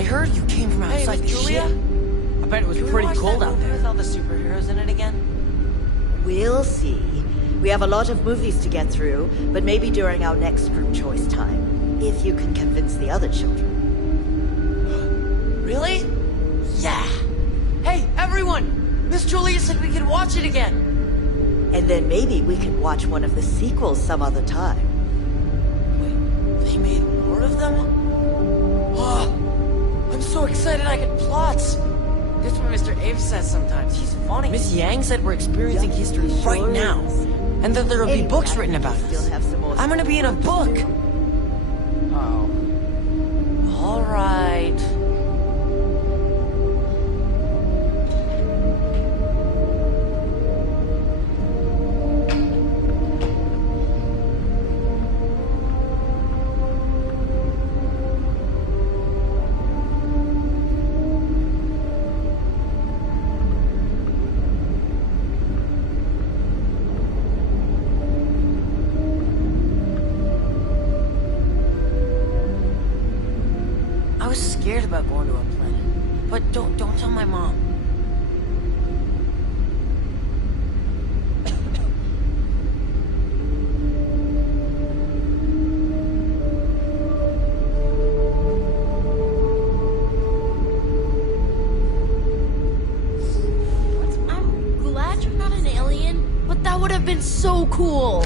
I heard you came from outside the Julia? ship. I bet it was pretty cold out there. With all the superheroes in it again? We'll see. We have a lot of movies to get through, but maybe during our next group choice time, if you can convince the other children. Really? Yeah! Hey, everyone! Miss Julia said we could watch it again! And then maybe we can watch one of the sequels some other time. Wait, they made more of them? Oh, I'm so excited I can plot! That's what Mr. Abe says sometimes. He's funny. Miss Yang said we're experiencing history right now. And that there will be books written about us. I'm gonna be in a book! Oh. Alright. I was scared about going to a planet, but don't tell my mom. What? I'm glad you're not an alien, but that would have been so cool.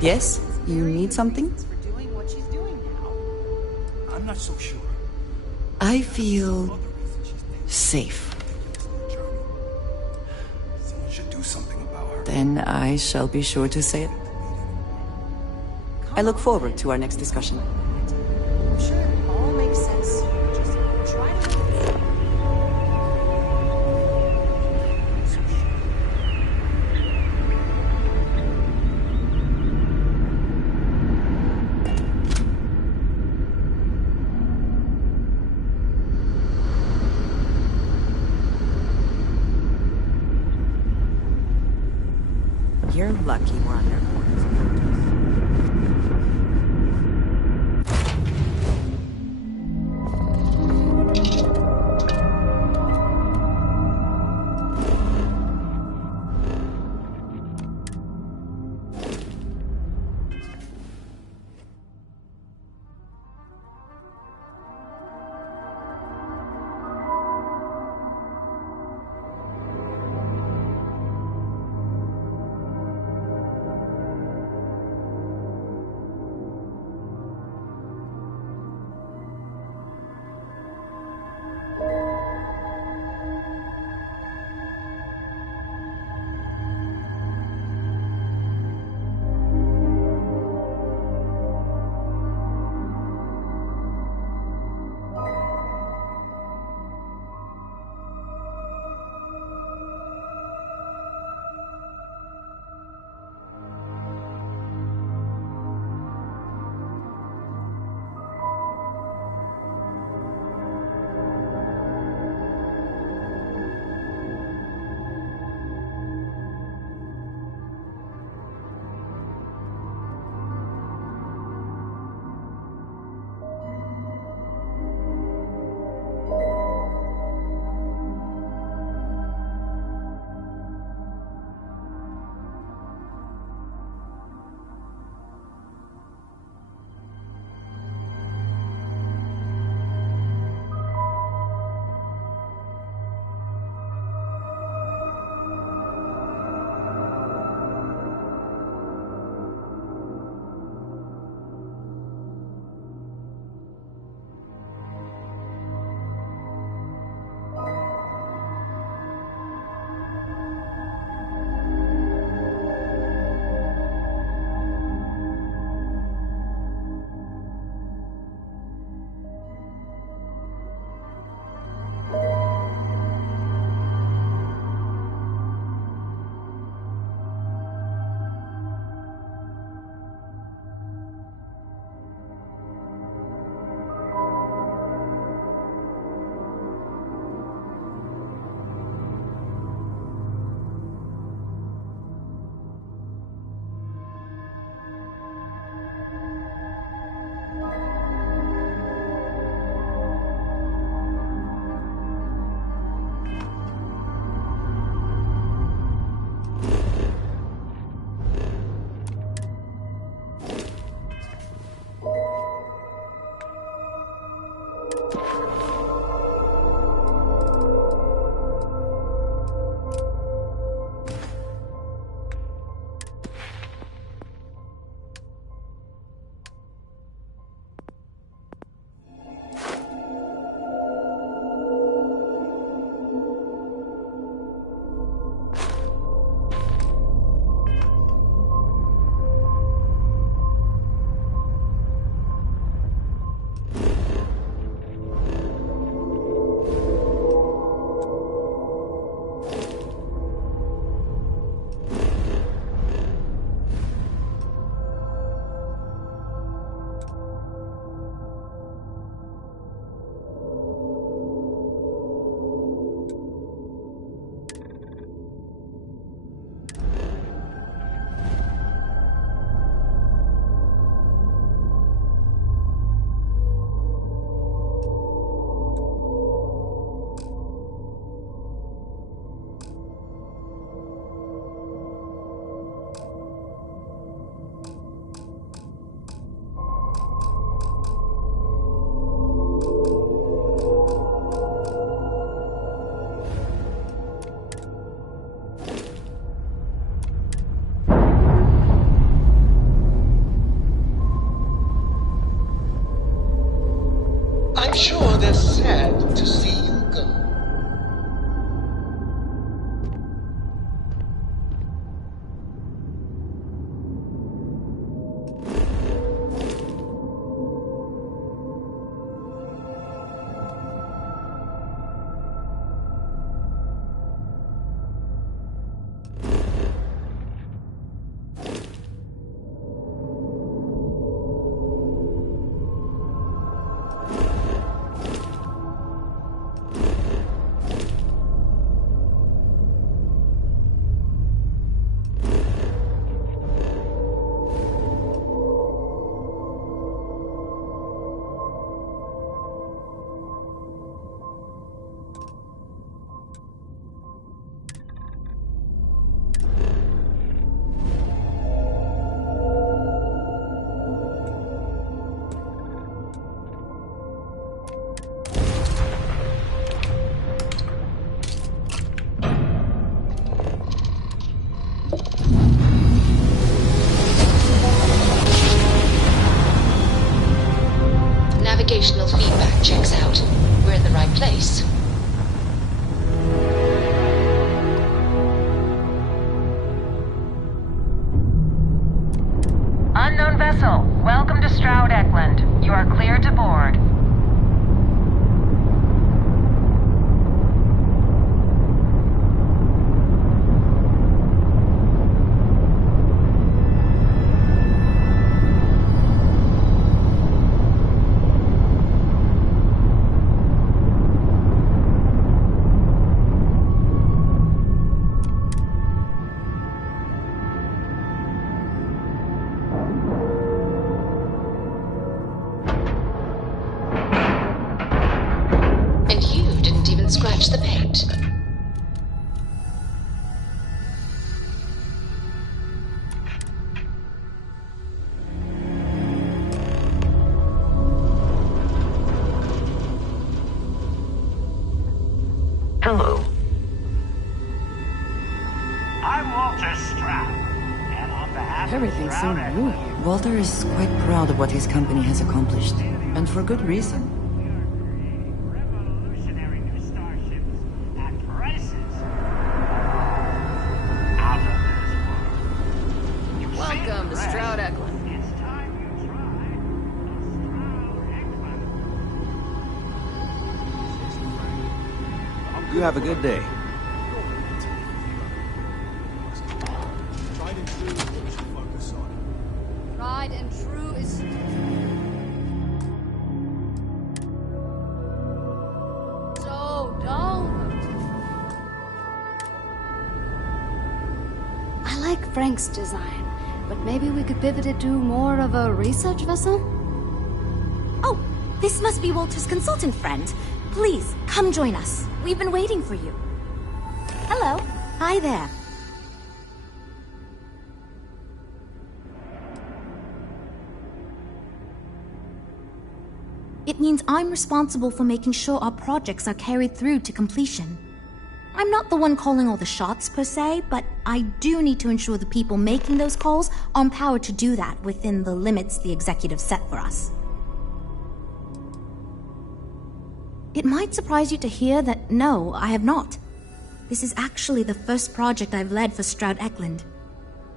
Yes? You need something? I'm not so sure. I feel safe. Someone should do something about her. Then I shall be sure to say it. I look forward to our next discussion. I'm sure it all makes sense. Just try to... You're lucky we're on their corners. I'm sure they're sad to see you go. Navigational feedback checks out. We're in the right place. Unknown vessel, welcome to Stroud Eklund. You are clear to board. Scratch the paint. Hello. I'm Walter Stroud, and on behalf of Everything's so Stroud new Eklund, here. Walter is quite proud of what his company has accomplished, and for good reason. revolutionary new starships at prices out of this world. You've seen Welcome the to Stroud rest. Eklund. It's time you try a Stroud Eklund. You have a good day. Tried and true is... So don't. I like Frank's design, but maybe we could pivot it to more of a research vessel? Oh, this must be Walter's consultant friend. Please, come join us. We've been waiting for you. Hello. Hi there. It means I'm responsible for making sure our projects are carried through to completion. I'm not the one calling all the shots per se, but I do need to ensure the people making those calls are empowered to do that within the limits the executive set for us. It might surprise you to hear that no, I have not. This is actually the first project I've led for Stroud Eklund.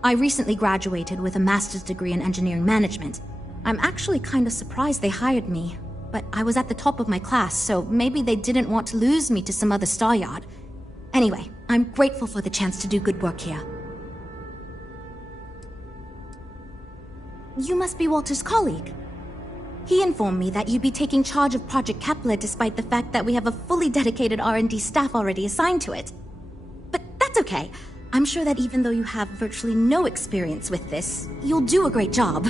I recently graduated with a master's degree in engineering management. I'm actually kind of surprised they hired me, but I was at the top of my class, so maybe they didn't want to lose me to some other star yard. Anyway, I'm grateful for the chance to do good work here. You must be Walter's colleague. He informed me that you'd be taking charge of Project Kepler despite the fact that we have a fully dedicated R&D staff already assigned to it. But that's okay. I'm sure that even though you have virtually no experience with this, you'll do a great job.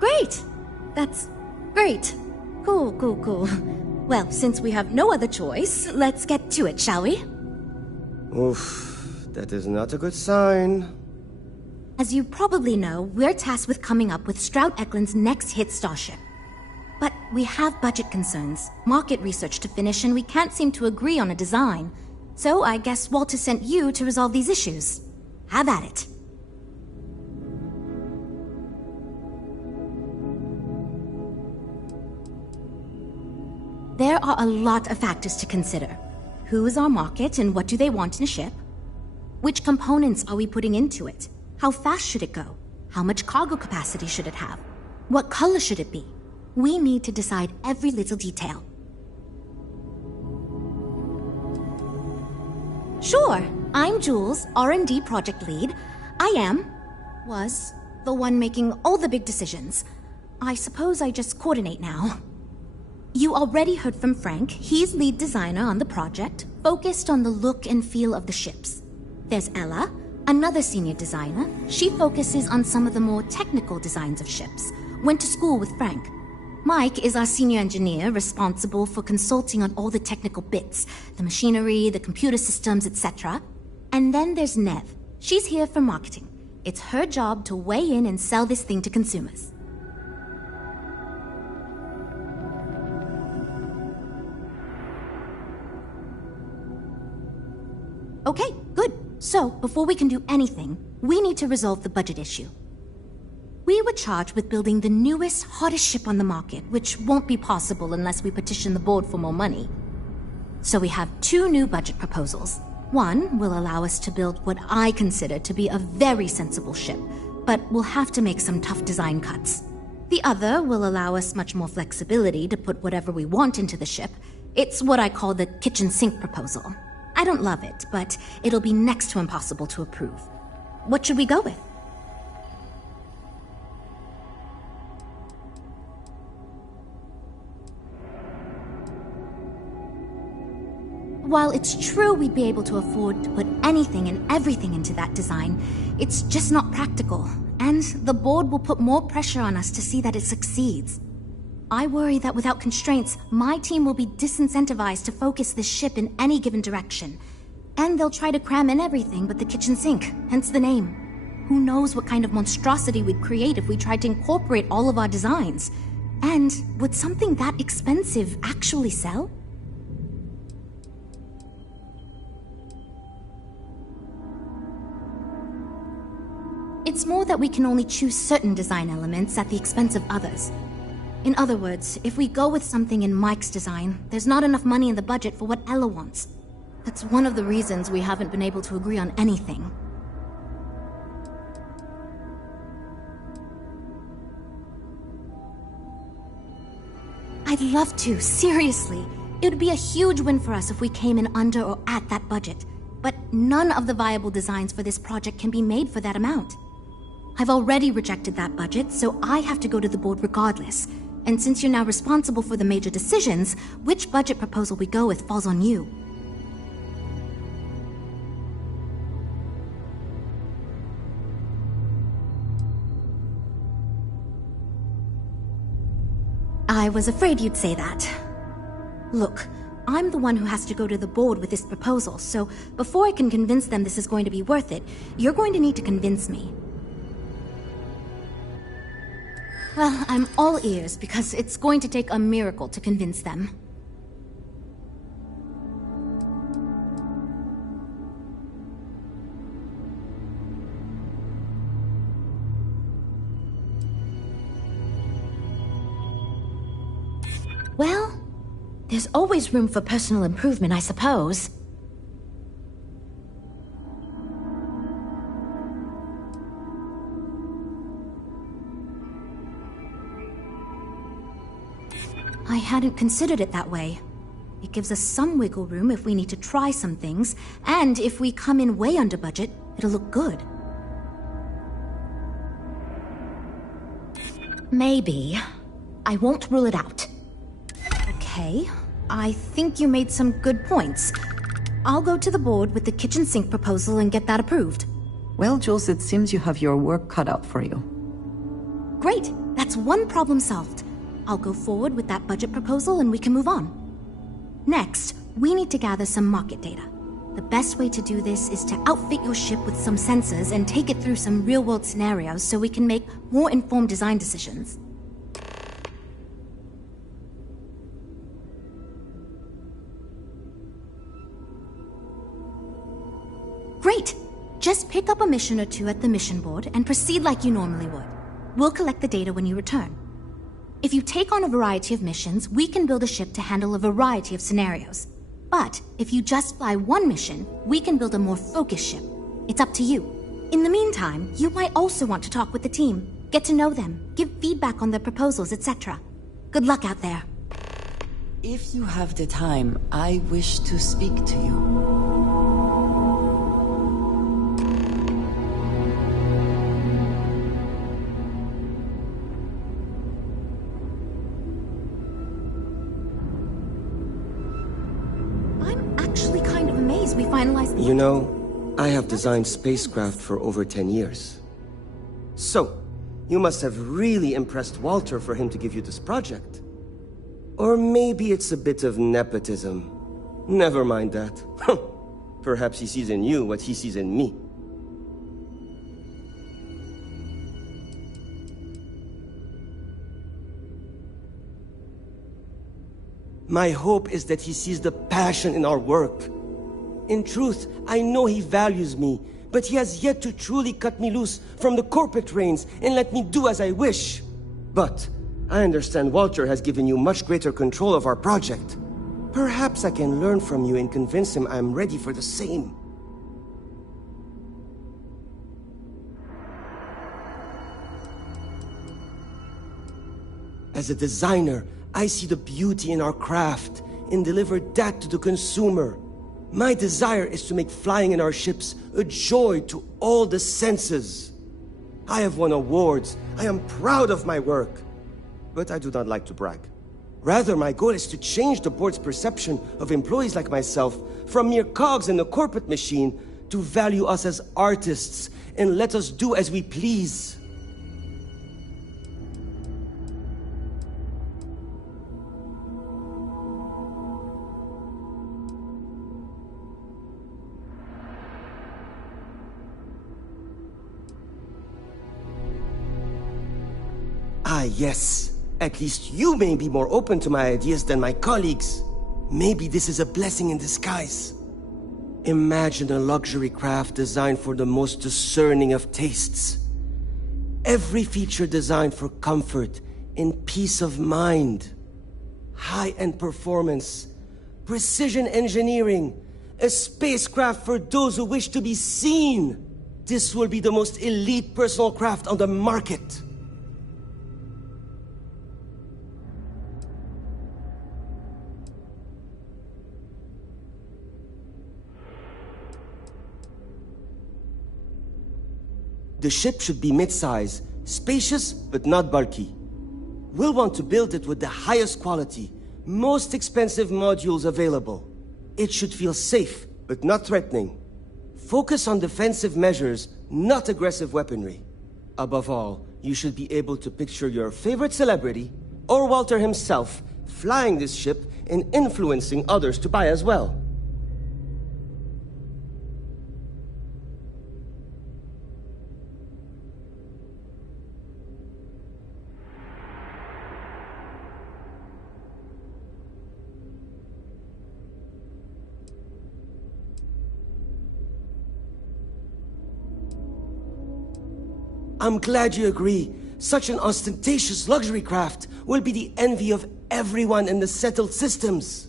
Great! That's great. Cool. Well, since we have no other choice, let's get to it, shall we? Oof, that is not a good sign. As you probably know, we're tasked with coming up with Stroud Eklund's next hit starship. But we have budget concerns, market research to finish, and we can't seem to agree on a design. So I guess Walter sent you to resolve these issues. Have at it. There are a lot of factors to consider. Who is our market and what do they want in a ship? Which components are we putting into it? How fast should it go? How much cargo capacity should it have? What color should it be? We need to decide every little detail. Sure, I'm Jules, R&D project lead. Was the one making all the big decisions. I suppose I just coordinate now. You already heard from Frank. He's lead designer on the project, focused on the look and feel of the ships. There's Ella, another senior designer. She focuses on some of the more technical designs of ships. Went to school with Frank. Mike is our senior engineer, responsible for consulting on all the technical bits, the machinery, the computer systems, etc. And then there's Nev. She's here for marketing. It's her job to weigh in and sell this thing to consumers. Okay, good. So, before we can do anything, we need to resolve the budget issue. We were charged with building the newest, hottest ship on the market, which won't be possible unless we petition the board for more money. So we have two new budget proposals. One will allow us to build what I consider to be a very sensible ship, but we'll have to make some tough design cuts. The other will allow us much more flexibility to put whatever we want into the ship. It's what I call the kitchen sink proposal. I don't love it, but it'll be next to impossible to approve. What should we go with? While it's true we'd be able to afford to put anything and everything into that design, it's just not practical, and the board will put more pressure on us to see that it succeeds. I worry that without constraints, my team will be disincentivized to focus this ship in any given direction. And they'll try to cram in everything but the kitchen sink, hence the name. Who knows what kind of monstrosity we'd create if we tried to incorporate all of our designs? And would something that expensive actually sell? It's more that we can only choose certain design elements at the expense of others. In other words, if we go with something in Mike's design, there's not enough money in the budget for what Ella wants. That's one of the reasons we haven't been able to agree on anything. I'd love to, seriously. It would be a huge win for us if we came in under or at that budget. But none of the viable designs for this project can be made for that amount. I've already rejected that budget, so I have to go to the board regardless. And since you're now responsible for the major decisions, which budget proposal we go with falls on you. I was afraid you'd say that. Look, I'm the one who has to go to the board with this proposal, so before I can convince them this is going to be worth it, you're going to need to convince me. Well, I'm all ears because it's going to take a miracle to convince them. Well, there's always room for personal improvement, I suppose. I hadn't considered it that way. It gives us some wiggle room if we need to try some things, and if we come in way under budget, it'll look good. Maybe. I won't rule it out. Okay, I think you made some good points. I'll go to the board with the kitchen sink proposal and get that approved. Well, Jules, it seems you have your work cut out for you. Great, that's one problem solved. I'll go forward with that budget proposal and we can move on. Next, we need to gather some market data. The best way to do this is to outfit your ship with some sensors and take it through some real-world scenarios so we can make more informed design decisions. Great! Just pick up a mission or two at the mission board and proceed like you normally would. We'll collect the data when you return. If you take on a variety of missions, we can build a ship to handle a variety of scenarios. But if you just fly one mission, we can build a more focused ship. It's up to you. In the meantime, you might also want to talk with the team, get to know them, give feedback on their proposals, etc. Good luck out there. If you have the time, I wish to speak to you. We finalized the... You know, I have designed spacecraft for over 10 years. So, you must have really impressed Walter for him to give you this project. Or maybe it's a bit of nepotism. Never mind that. Perhaps he sees in you what he sees in me. My hope is that he sees the passion in our work. In truth, I know he values me, but he has yet to truly cut me loose from the corporate reins and let me do as I wish. But I understand Walter has given you much greater control of our project. Perhaps I can learn from you and convince him I'm ready for the same. As a designer, I see the beauty in our craft and deliver that to the consumer. My desire is to make flying in our ships a joy to all the senses. I have won awards. I am proud of my work. But I do not like to brag. Rather, my goal is to change the board's perception of employees like myself from mere cogs in the corporate machine to value us as artists and let us do as we please. Ah, yes. At least you may be more open to my ideas than my colleagues. Maybe this is a blessing in disguise. Imagine a luxury craft designed for the most discerning of tastes. Every feature designed for comfort and peace of mind. High-end performance, precision engineering, a spacecraft for those who wish to be seen. This will be the most elite personal craft on the market. The ship should be mid-size, spacious but not bulky. We'll want to build it with the highest quality, most expensive modules available. It should feel safe but not threatening. Focus on defensive measures, not aggressive weaponry. Above all, you should be able to picture your favorite celebrity, or Walter himself, flying this ship and influencing others to buy as well. I'm glad you agree. Such an ostentatious luxury craft will be the envy of everyone in the settled systems.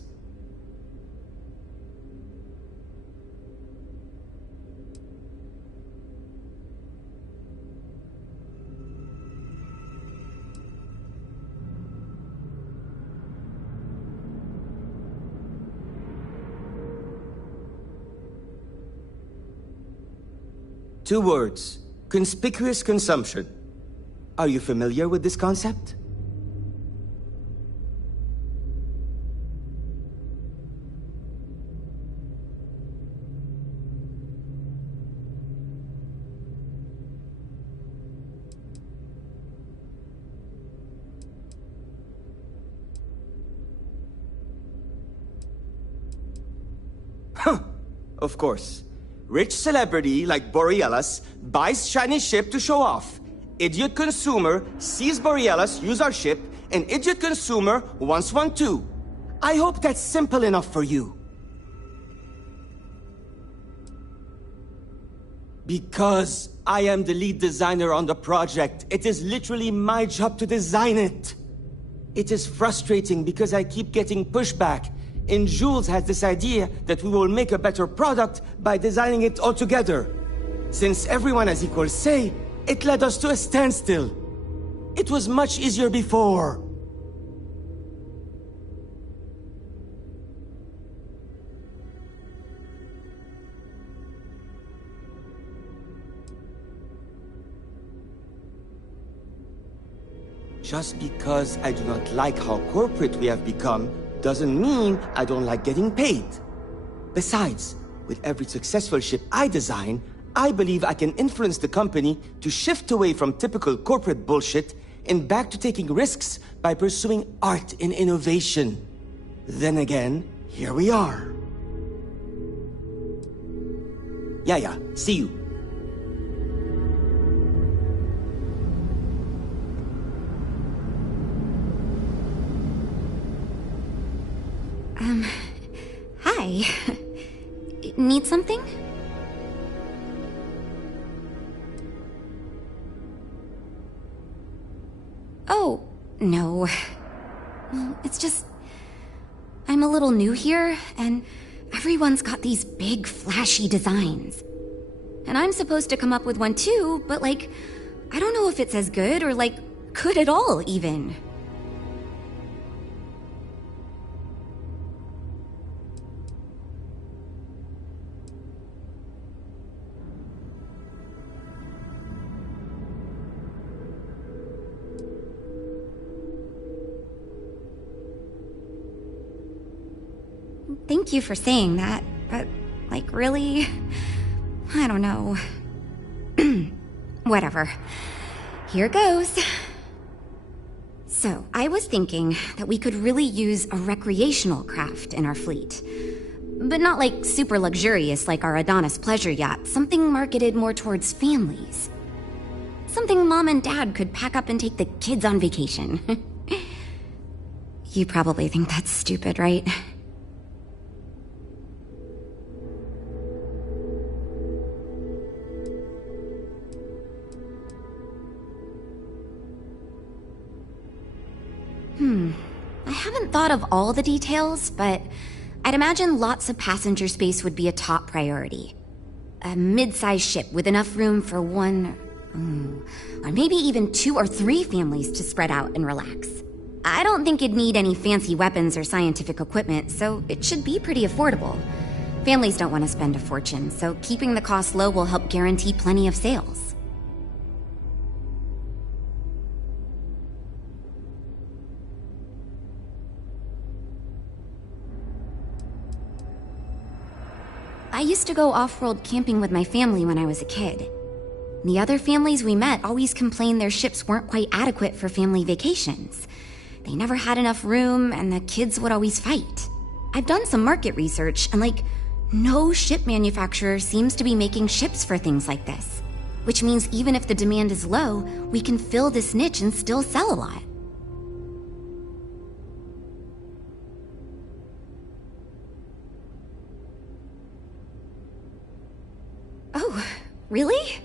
Two words. Conspicuous consumption. Are you familiar with this concept? Huh. Of course. Rich celebrity like Borealis buys shiny ship to show off. Idiot consumer sees Borealis use our ship, and idiot consumer wants one too. I hope that's simple enough for you. Because I am the lead designer on the project, it is literally my job to design it. It is frustrating because I keep getting pushback, and Jules has this idea that we will make a better product by designing it all together. Since everyone has equal say, it led us to a standstill. It was much easier before. Just because I do not like how corporate we have become, doesn't mean I don't like getting paid. Besides, with every successful ship I design, I believe I can influence the company to shift away from typical corporate bullshit and back to taking risks by pursuing art and innovation. Then again, here we are. Yeah, see you. Hi. Need something? Oh, no. It's just... I'm a little new here, and everyone's got these big, flashy designs. And I'm supposed to come up with one too, but like, I don't know if it's as good or like, good at all, even. Thank you for saying that, but, like, really? I don't know. Whatever. Here goes. So, I was thinking that we could really use a recreational craft in our fleet. But not like super luxurious like our Adonis pleasure yacht, something marketed more towards families. Something Mom and Dad could pack up and take the kids on vacation. You probably think that's stupid, right? I haven't thought of all the details, but I'd imagine lots of passenger space would be a top priority. A mid-sized ship with enough room for one, or maybe even 2 or 3 families to spread out and relax. I don't think it'd need any fancy weapons or scientific equipment, so it should be pretty affordable. Families don't want to spend a fortune, so keeping the cost low will help guarantee plenty of sales. I used to go off-world camping with my family when I was a kid. The other families we met always complained their ships weren't quite adequate for family vacations. They never had enough room, and the kids would always fight. I've done some market research, and no ship manufacturer seems to be making ships for things like this. Which means even if the demand is low, we can fill this niche and still sell a lot. Oh, really?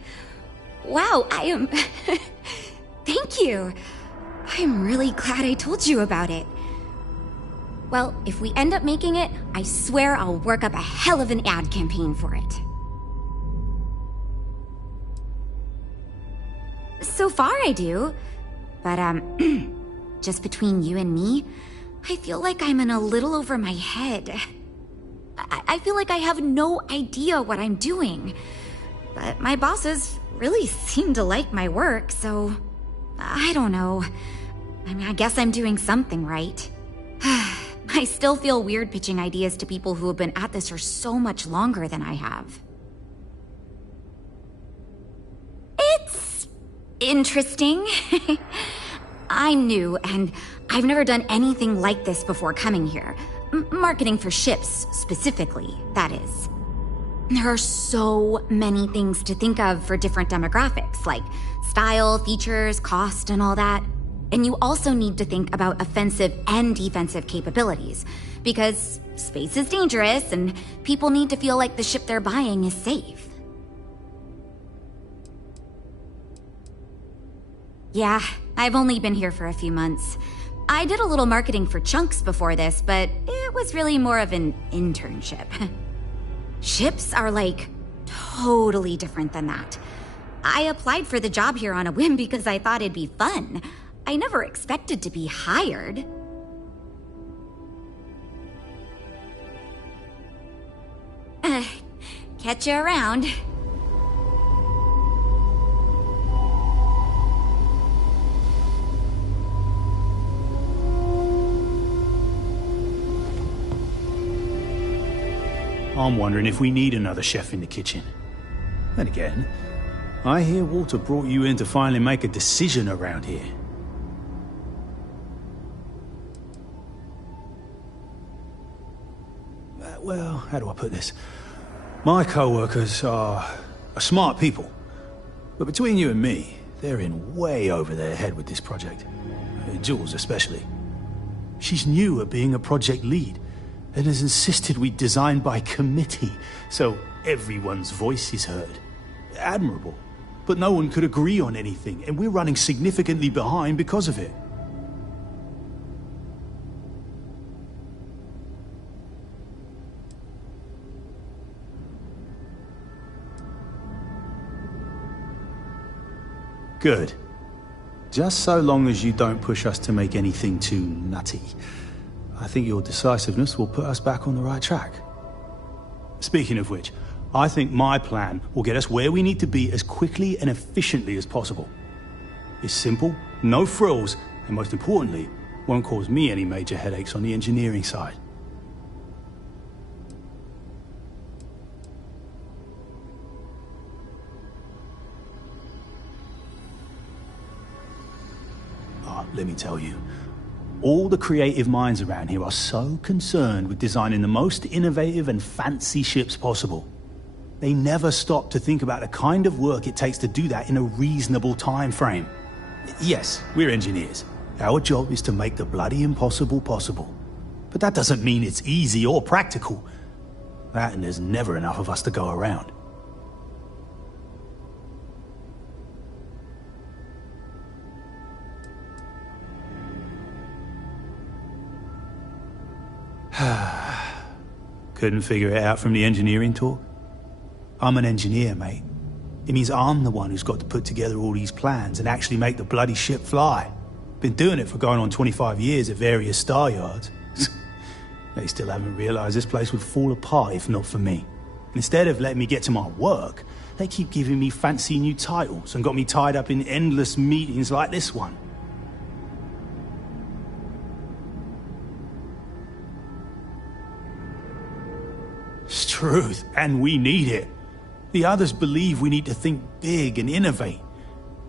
Wow, I am... Thank you. I'm really glad I told you about it. Well, if we end up making it, I swear I'll work up a hell of an ad campaign for it. So far I do. But, just between you and me, I feel like I'm in a little over my head. I feel like I have no idea what I'm doing. But my bosses really seem to like my work, so... I don't know. I mean, I guess I'm doing something right. I still feel weird pitching ideas to people who have been at this for so much longer than I have. It's... interesting. I'm new, and I've never done anything like this before coming here. Marketing for ships, specifically, that is. There are so many things to think of for different demographics, like style, features, cost, and all that. And you also need to think about offensive and defensive capabilities, because space is dangerous and people need to feel like the ship they're buying is safe. Yeah, I've only been here for a few months. I did a little marketing for Chunks before this, but it was really more of an internship. Ships are, like, totally different than that. I applied for the job here on a whim because I thought it'd be fun. I never expected to be hired. Catch you around. I'm wondering if we need another chef in the kitchen. Then again, I hear Walter brought you in to finally make a decision around here. Well, how do I put this? My co-workers are smart people. But between you and me, they're in way over their head with this project. Jules especially. She's new at being a project lead, and has insisted we design by committee, so everyone's voice is heard. Admirable. But no one could agree on anything, and we're running significantly behind because of it. Good. Just so long as you don't push us to make anything too nutty. I think your decisiveness will put us back on the right track. Speaking of which, I think my plan will get us where we need to be as quickly and efficiently as possible. It's simple, no frills, and most importantly, won't cause me any major headaches on the engineering side. Let me tell you, all the creative minds around here are so concerned with designing the most innovative and fancy ships possible. They never stop to think about the kind of work it takes to do that in a reasonable time frame. Yes, we're engineers. Our job is to make the bloody impossible possible. But that doesn't mean it's easy or practical. That and there's never enough of us to go around. Couldn't figure it out from the engineering talk? I'm an engineer, mate. It means I'm the one who's got to put together all these plans and actually make the bloody ship fly. Been doing it for going on 25 years at various star yards. They still haven't realized this place would fall apart if not for me. Instead of letting me get to my work, they keep giving me fancy new titles and got me tied up in endless meetings like this one. It's truth, and we need it. The others believe we need to think big and innovate.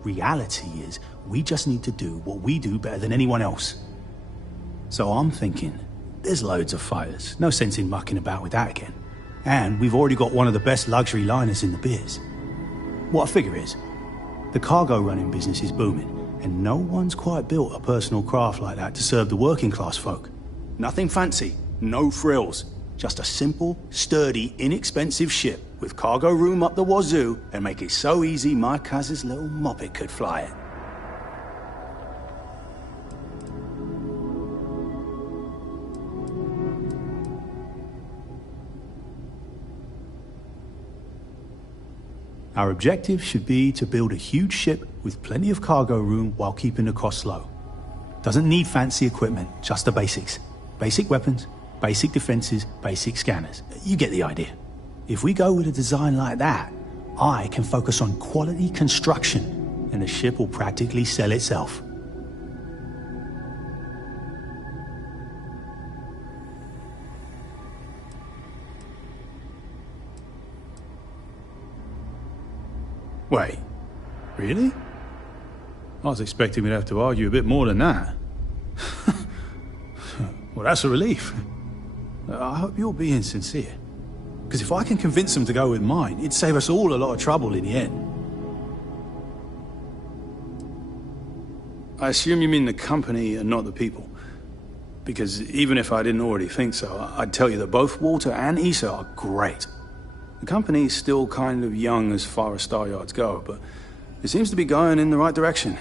Reality is, we just need to do what we do better than anyone else. So I'm thinking, there's loads of fighters. No sense in mucking about with that again. And we've already got one of the best luxury liners in the biz. What I figure is, the cargo running business is booming, and no one's quite built a personal craft like that to serve the working class folk. Nothing fancy, no frills. Just a simple, sturdy, inexpensive ship with cargo room up the wazoo and make it so easy my cousin's little moppet could fly it. Our objective should be to build a huge ship with plenty of cargo room while keeping the costs low. Doesn't need fancy equipment, just the basics. Basic weapons, basic defenses, basic scanners. You get the idea. If we go with a design like that, I can focus on quality construction, and the ship will practically sell itself. Wait, really? I was expecting we'd have to argue a bit more than that. Well, that's a relief. I hope you're being sincere. Because if I can convince them to go with mine, it'd save us all a lot of trouble in the end. I assume you mean the company and not the people. Because even if I didn't already think so, I'd tell you that both Walter and Issa are great. The company's still kind of young as far as Star Yards go, but it seems to be going in the right direction,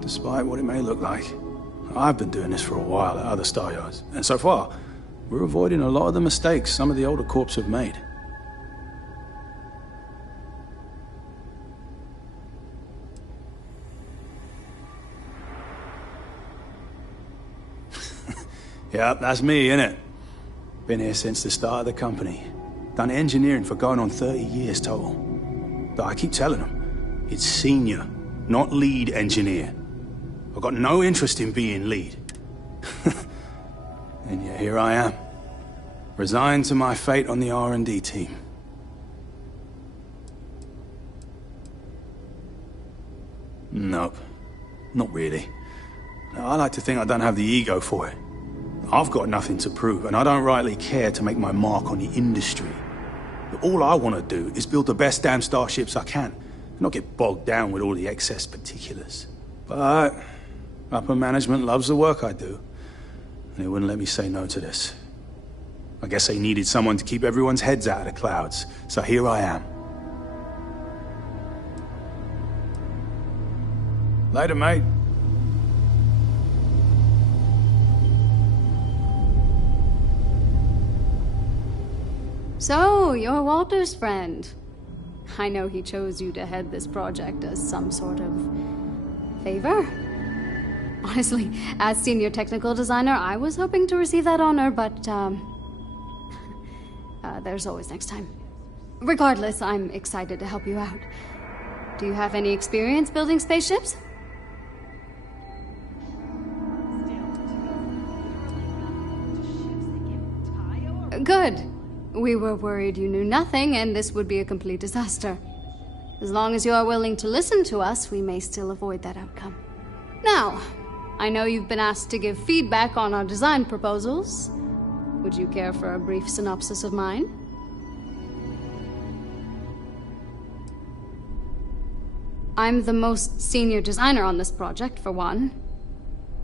despite what it may look like. I've been doing this for a while at other Star Yards, and so far, we're avoiding a lot of the mistakes some of the older corps have made. Yep, that's me, innit? Been here since the start of the company. Done engineering for going on 30 years total. But I keep telling them, it's senior, not lead engineer. I've got no interest in being lead. And yet here I am, resigned to my fate on the R&D team. Nope, not really. I like to think I don't have the ego for it. I've got nothing to prove, and I don't rightly care to make my mark on the industry. But all I want to do is build the best damn starships I can, and not get bogged down with all the excess particulars. But upper management loves the work I do, and they wouldn't let me say no to this. I guess they needed someone to keep everyone's heads out of the clouds, so here I am. Later, mate. So, you're Walter's friend. I know he chose you to head this project as some sort of favor. Honestly, as senior technical designer, I was hoping to receive that honor, but, there's always next time. Regardless, I'm excited to help you out. Do you have any experience building spaceships? Good. We were worried you knew nothing, and this would be a complete disaster. As long as you are willing to listen to us, we may still avoid that outcome. Now, I know you've been asked to give feedback on our design proposals. Would you care for a brief synopsis of mine? I'm the most senior designer on this project, for one.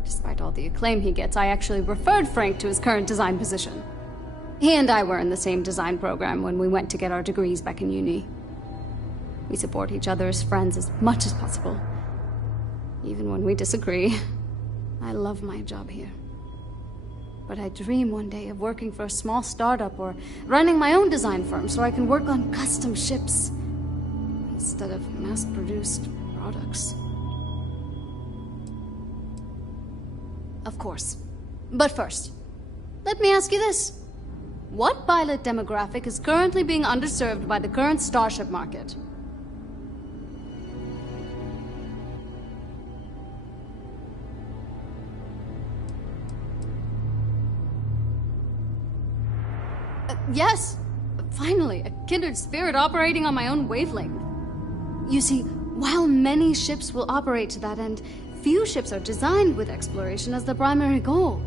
Despite all the acclaim he gets, I actually referred Frank to his current design position. He and I were in the same design program when we went to get our degrees back in uni. We support each other as friends as much as possible. Even when we disagree. I love my job here. But I dream one day of working for a small startup or running my own design firm so I can work on custom ships instead of mass-produced products. Of course. But first, let me ask you this. What pilot demographic is currently being underserved by the current starship market? Yes! Finally, a kindred spirit operating on my own wavelength. You see, while many ships will operate to that end, few ships are designed with exploration as their primary goal.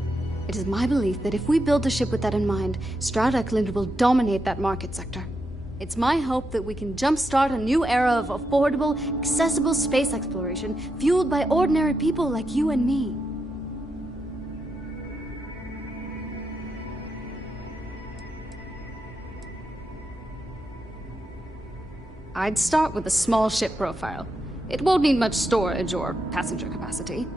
It is my belief that if we build a ship with that in mind, Stroud Eklund will dominate that market sector. It's my hope that we can jumpstart a new era of affordable, accessible space exploration, fueled by ordinary people like you and me. I'd start with a small ship profile. It won't need much storage or passenger capacity.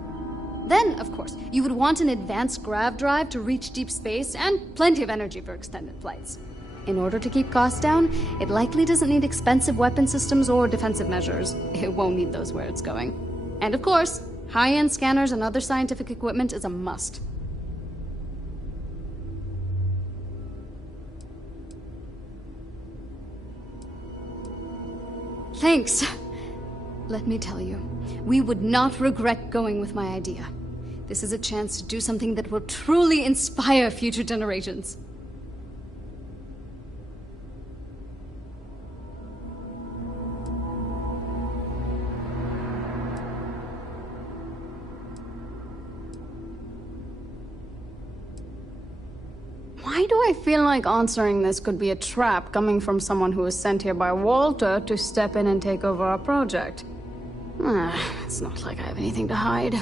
Then, of course, you would want an advanced grav drive to reach deep space and plenty of energy for extended flights. In order to keep costs down, it likely doesn't need expensive weapon systems or defensive measures. It won't need those where it's going. And of course, high-end scanners and other scientific equipment is a must. Thanks. Let me tell you, we would not regret going with my idea. This is a chance to do something that will truly inspire future generations. Why do I I feel like answering this could be a trap coming from someone who was sent here by Walter to step in and take over our project. It's not like I have anything to hide.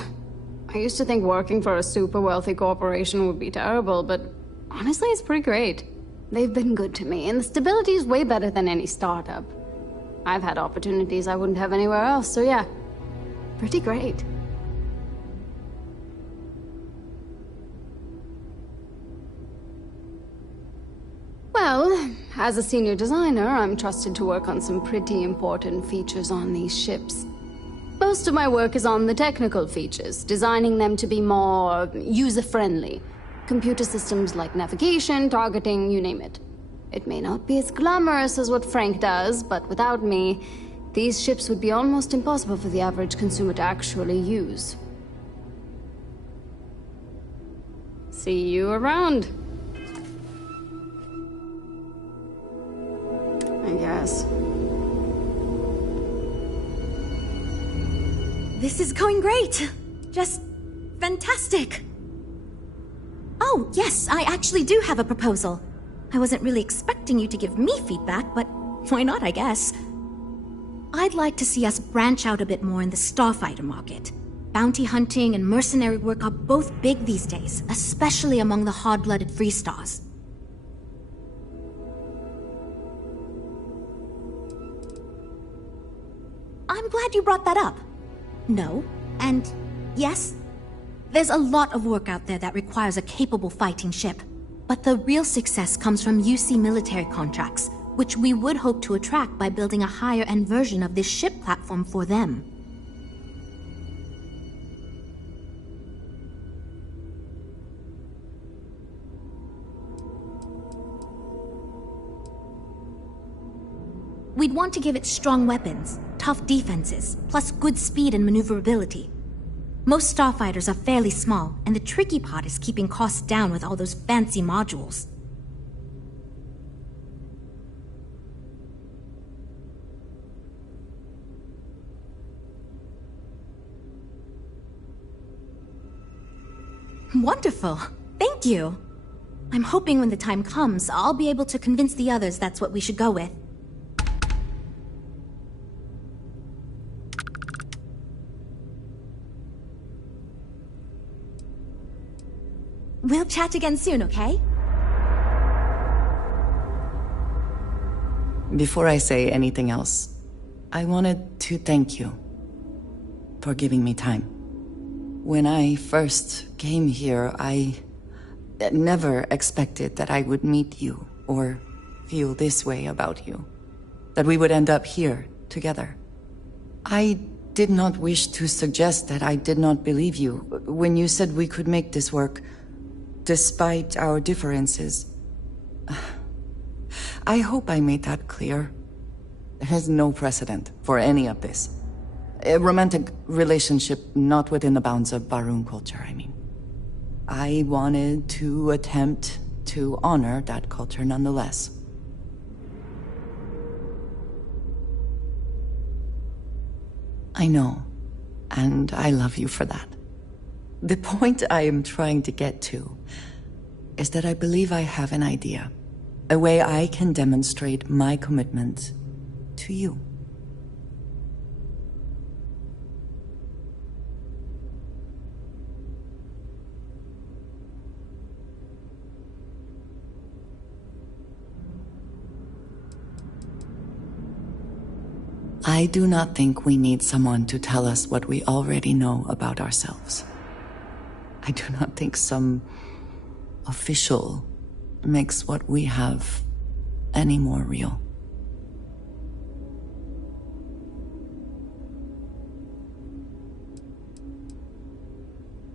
I used to think working for a super wealthy corporation would be terrible, but honestly, it's pretty great. They've been good to me, and the stability is way better than any startup. I've had opportunities I wouldn't have anywhere else, so yeah, pretty great. Well, as a senior designer, I'm trusted to work on some pretty important features on these ships. Most of my work is on the technical features, designing them to be more user-friendly. Computer systems like navigation, targeting, you name it. It may not be as glamorous as what Frank does, but without me, these ships would be almost impossible for the average consumer to actually use. See you around. I guess. This is going great. Just fantastic. Oh, yes, I actually do have a proposal. I wasn't really expecting you to give me feedback, but why not, I guess. I'd like to see us branch out a bit more in the starfighter market. Bounty hunting and mercenary work are both big these days, especially among the hard-blooded Freestars. I'm glad you brought that up. No, and yes, there's a lot of work out there that requires a capable fighting ship. But the real success comes from UC military contracts, which we would hope to attract by building a higher-end version of this ship platform for them. We'd want to give it strong weapons, tough defenses, plus good speed and maneuverability. Most starfighters are fairly small, and the tricky part is keeping costs down with all those fancy modules. Wonderful! Thank you! I'm hoping when the time comes, I'll be able to convince the others that's what we should go with. We'll chat again soon, okay? Before I say anything else, I wanted to thank you for giving me time. When I first came here, I never expected that I would meet you or feel this way about you, that we would end up here together. I did not wish to suggest that I did not believe you when you said we could make this work. Despite our differences. I hope I made that clear. There is no precedent for any of this. A romantic relationship not within the bounds of Barun culture, I mean. I wanted to attempt to honor that culture nonetheless. I know, and I love you for that. The point I am trying to get to is that I believe I have an idea, a way I can demonstrate my commitment to you. I do not think we need someone to tell us what we already know about ourselves. I do not think some official makes what we have any more real.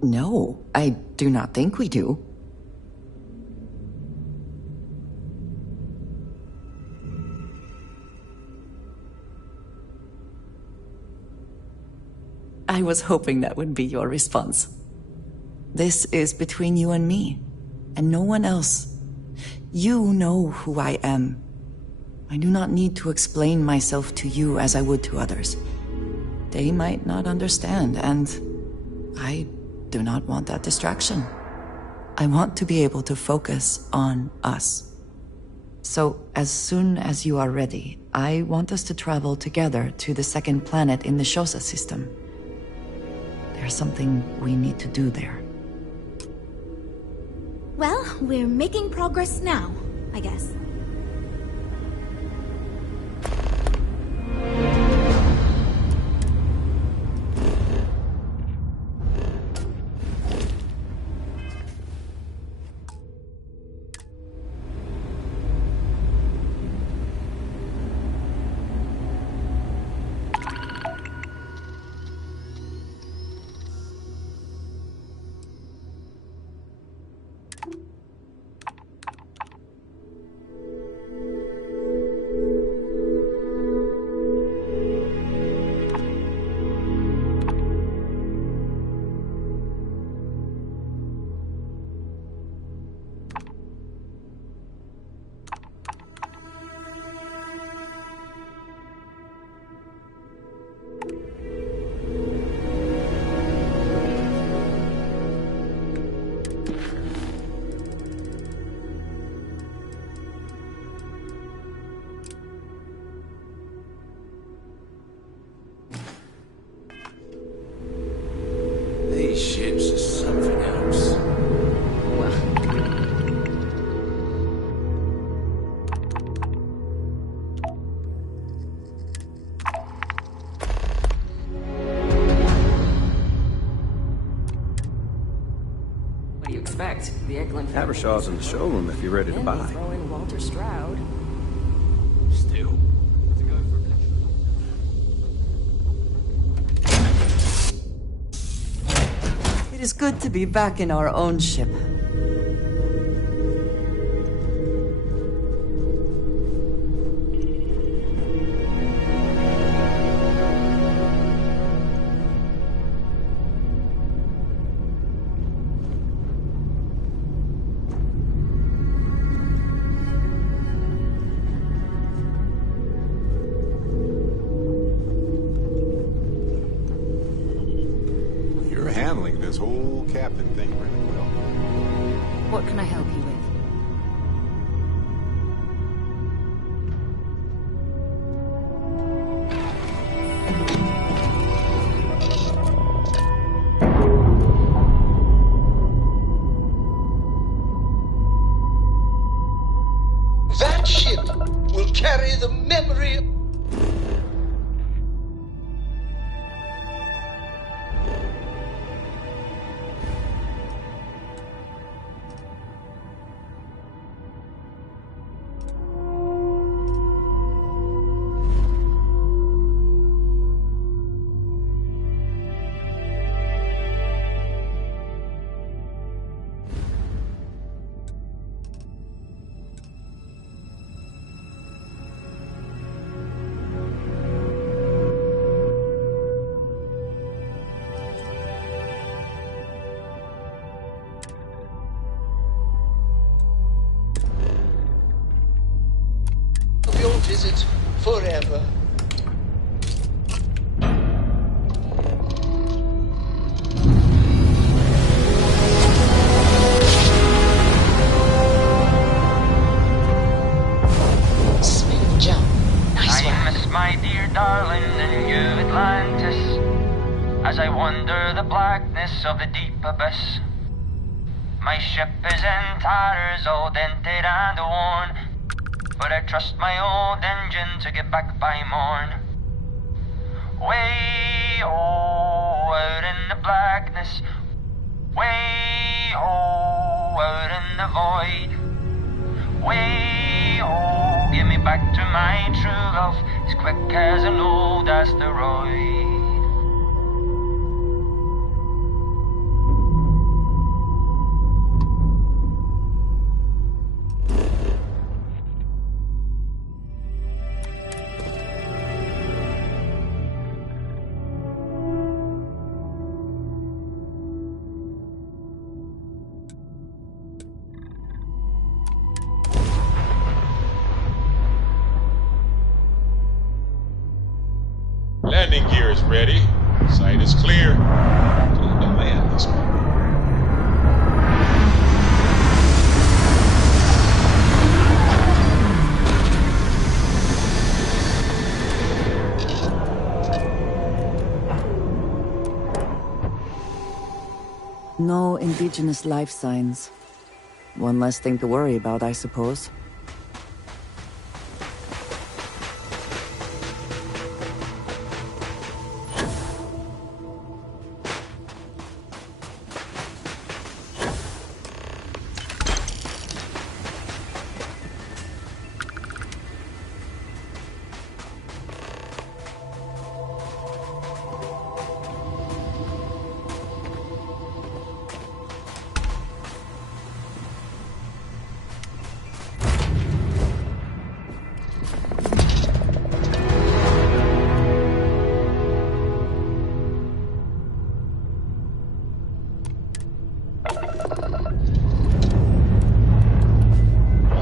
No, I do not think we do. I was hoping that would be your response. This is between you and me, and no one else. You know who I am. I do not need to explain myself to you as I would to others. They might not understand, and I do not want that distraction. I want to be able to focus on us. So, as soon as you are ready, I want us to travel together to the second planet in the Shosa system. There's something we need to do there. Well, we're making progress now, I guess. These ships are something else. What do you expect? The Eklund Havershaw's in the showroom if you're ready to buy. Throw in Walter Stroud. Still. It is good to be back in our own ship. You're handling this whole captain thing really well. What can I help you with? That ship will carry the memory of... your visit forever. Smooth jump. Nice I one. miss my dear darling in New Atlantis, as I wander the blackness of the deep abyss. My ship is in tatters, all dented and worn, but I trust my old engine to get back by morn. Way out in the blackness, way out in the void, way give me back to my true love, as quick as an old asteroid. Landing gear is ready. Sight is clear. To the land this morning. No indigenous life signs. One less thing to worry about, I suppose.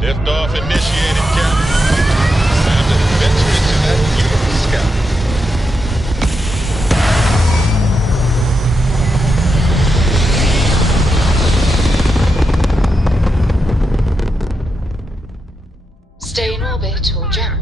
Liftoff initiated, Captain. Time to venture into that beautiful sky. Stay in orbit or jump.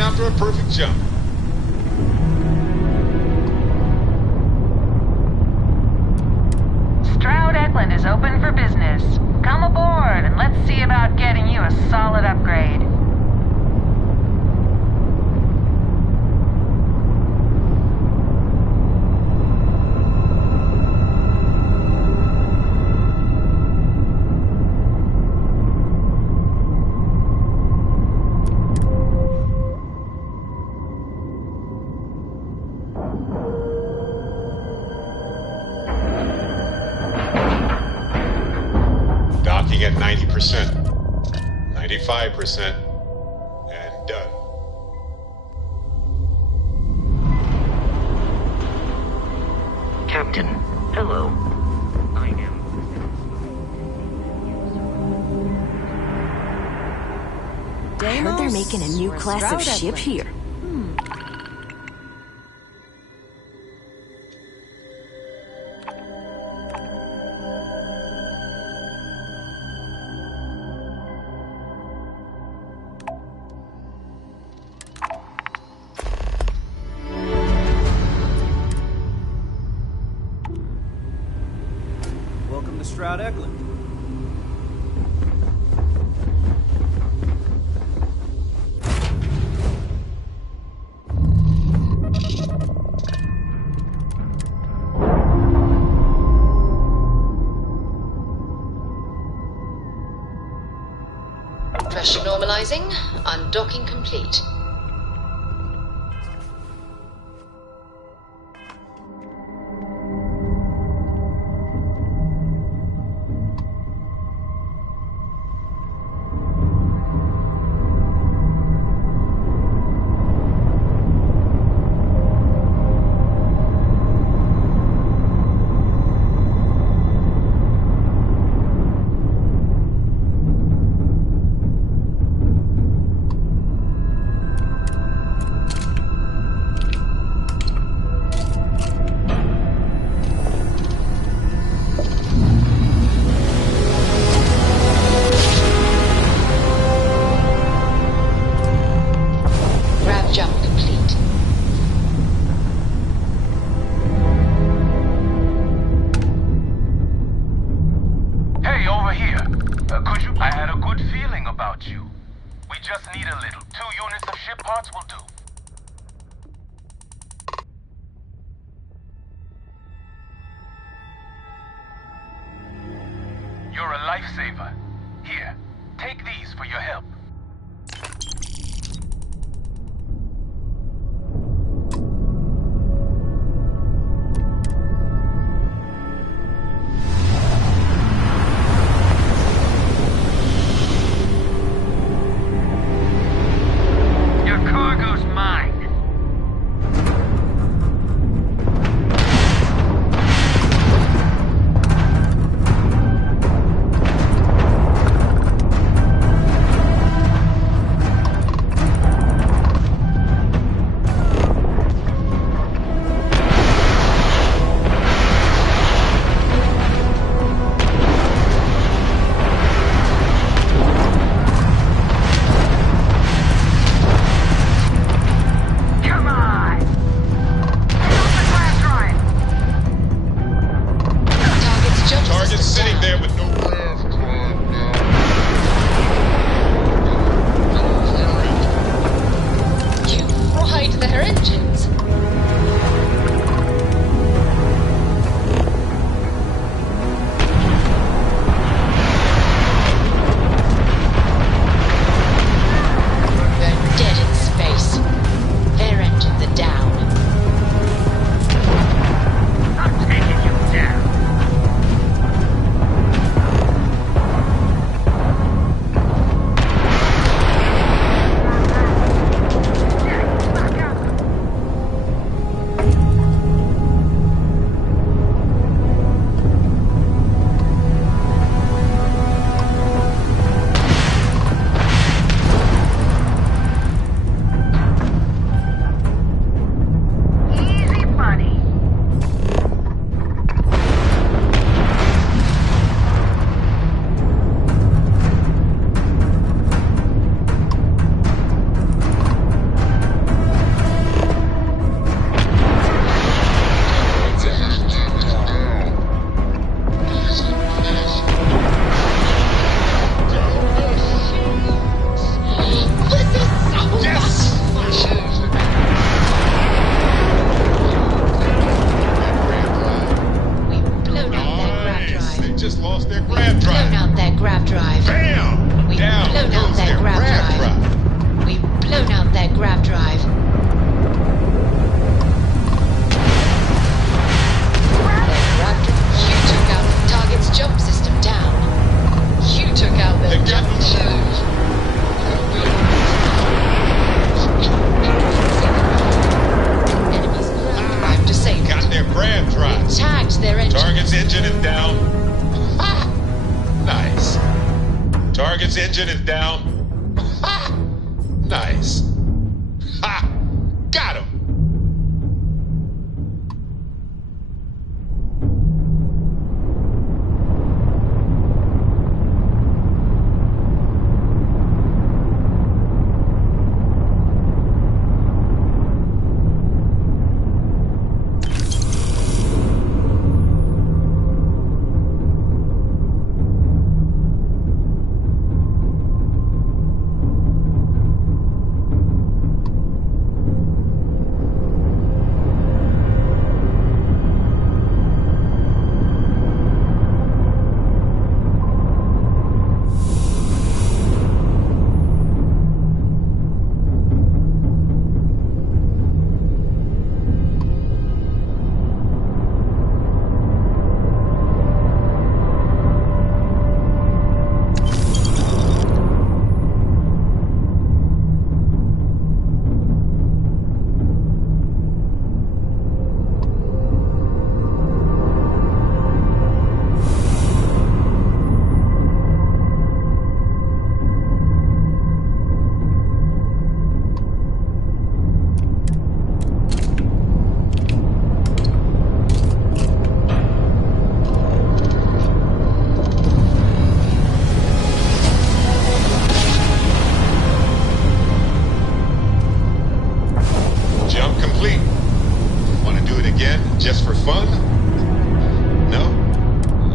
After a perfect jump. Stroud Eklund is open for business. Come aboard and let's see about getting you a solid upgrade. Docking at 90%. 95%, and done. Captain, hello. I am. I heard they're making a new class of ship here. Welcome to Stroud Eklund. Pressure normalizing. Undocking complete. Jump complete. Hey, over here. Could you? I had a good feeling about you. We just need a little. 2 units of ship parts will do. You're a lifesaver. Here, take these for your help. its engine is down. Ha! Nice. Ha! Got him. Just for fun? No?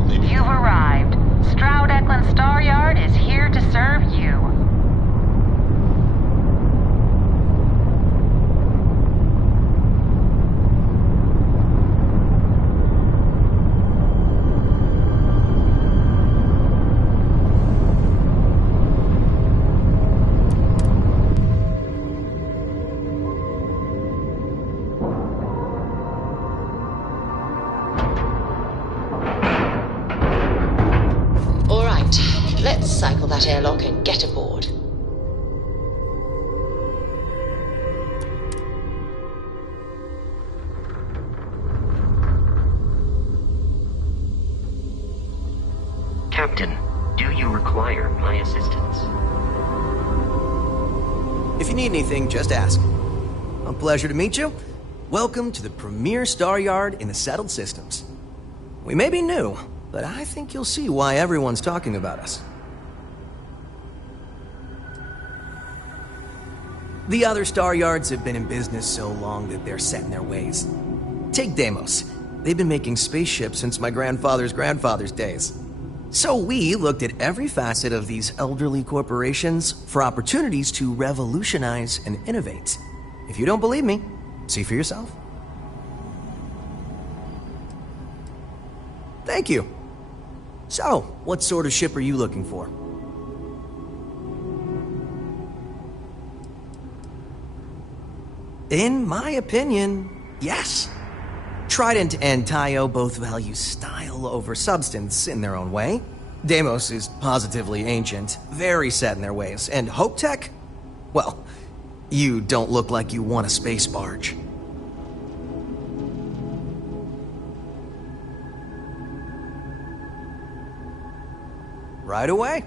Maybe. You've arrived. Stroud Eklund Star Yard is here to serve you. Let's cycle that airlock and get aboard. Captain, do you require my assistance? If you need anything, just ask. A pleasure to meet you. Welcome to the premier star yard in the settled systems. We may be new, but I think you'll see why everyone's talking about us. The other star yards have been in business so long that they're set in their ways. Take Deimos. They've been making spaceships since my grandfather's grandfather's days. So we looked at every facet of these elderly corporations for opportunities to revolutionize and innovate. If you don't believe me, see for yourself. Thank you. So, what sort of ship are you looking for? In my opinion, yes. Trident and Taio both value style over substance in their own way. Deimos is positively ancient, very set in their ways, and Hope Tech? Well, you don't look like you want a space barge. Right away.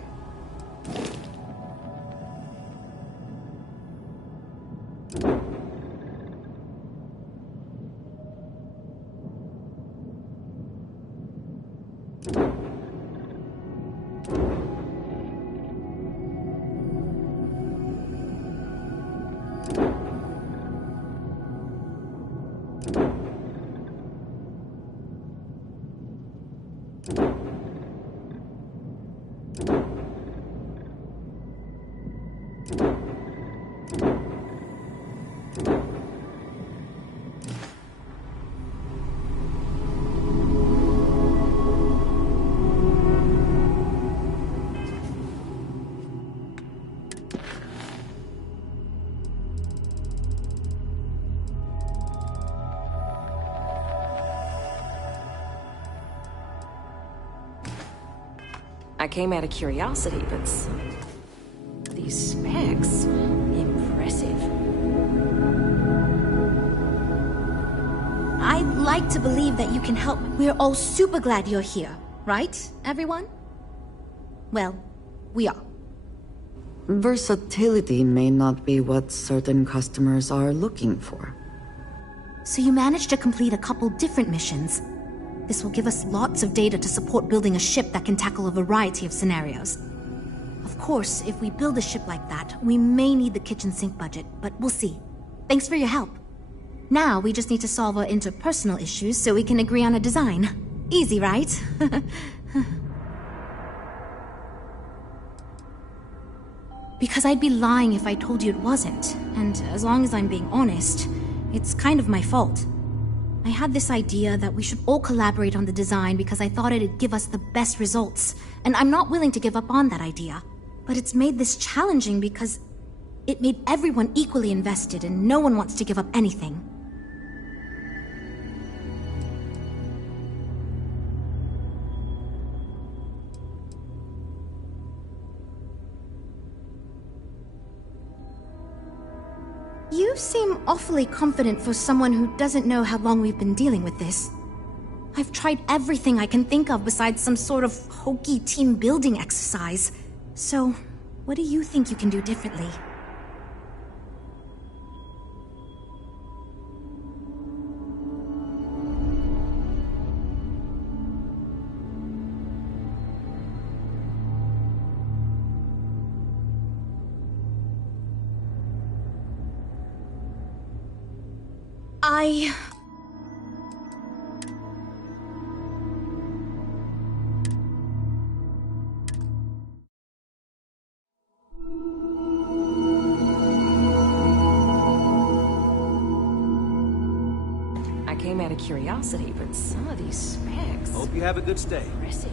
I came out of curiosity, but these specs, impressive. I'd like to believe that you can help. We're all super glad you're here, right, everyone? Well, we are. versatility may not be what certain customers are looking for. So you managed to complete a couple different missions. This will give us lots of data to support building a ship that can tackle a variety of scenarios. Of course, if we build a ship like that, we may need the kitchen sink budget, but we'll see. Thanks for your help. Now we just need to solve our interpersonal issues so we can agree on a design. Easy, right? Because I'd be lying if I told you it wasn't, and as long as I'm being honest, it's kind of my fault. I had this idea that we should all collaborate on the design because I thought it'd give us the best results, and I'm not willing to give up on that idea. But it's made this challenging because it made everyone equally invested and no one wants to give up anything. You seem awfully confident for someone who doesn't know how long we've been dealing with this. I've tried everything I can think of besides some sort of hokey team building exercise. So, what do you think you can do differently? I came out of curiosity, but some of these specs... Hope you have a good stay. Impressive.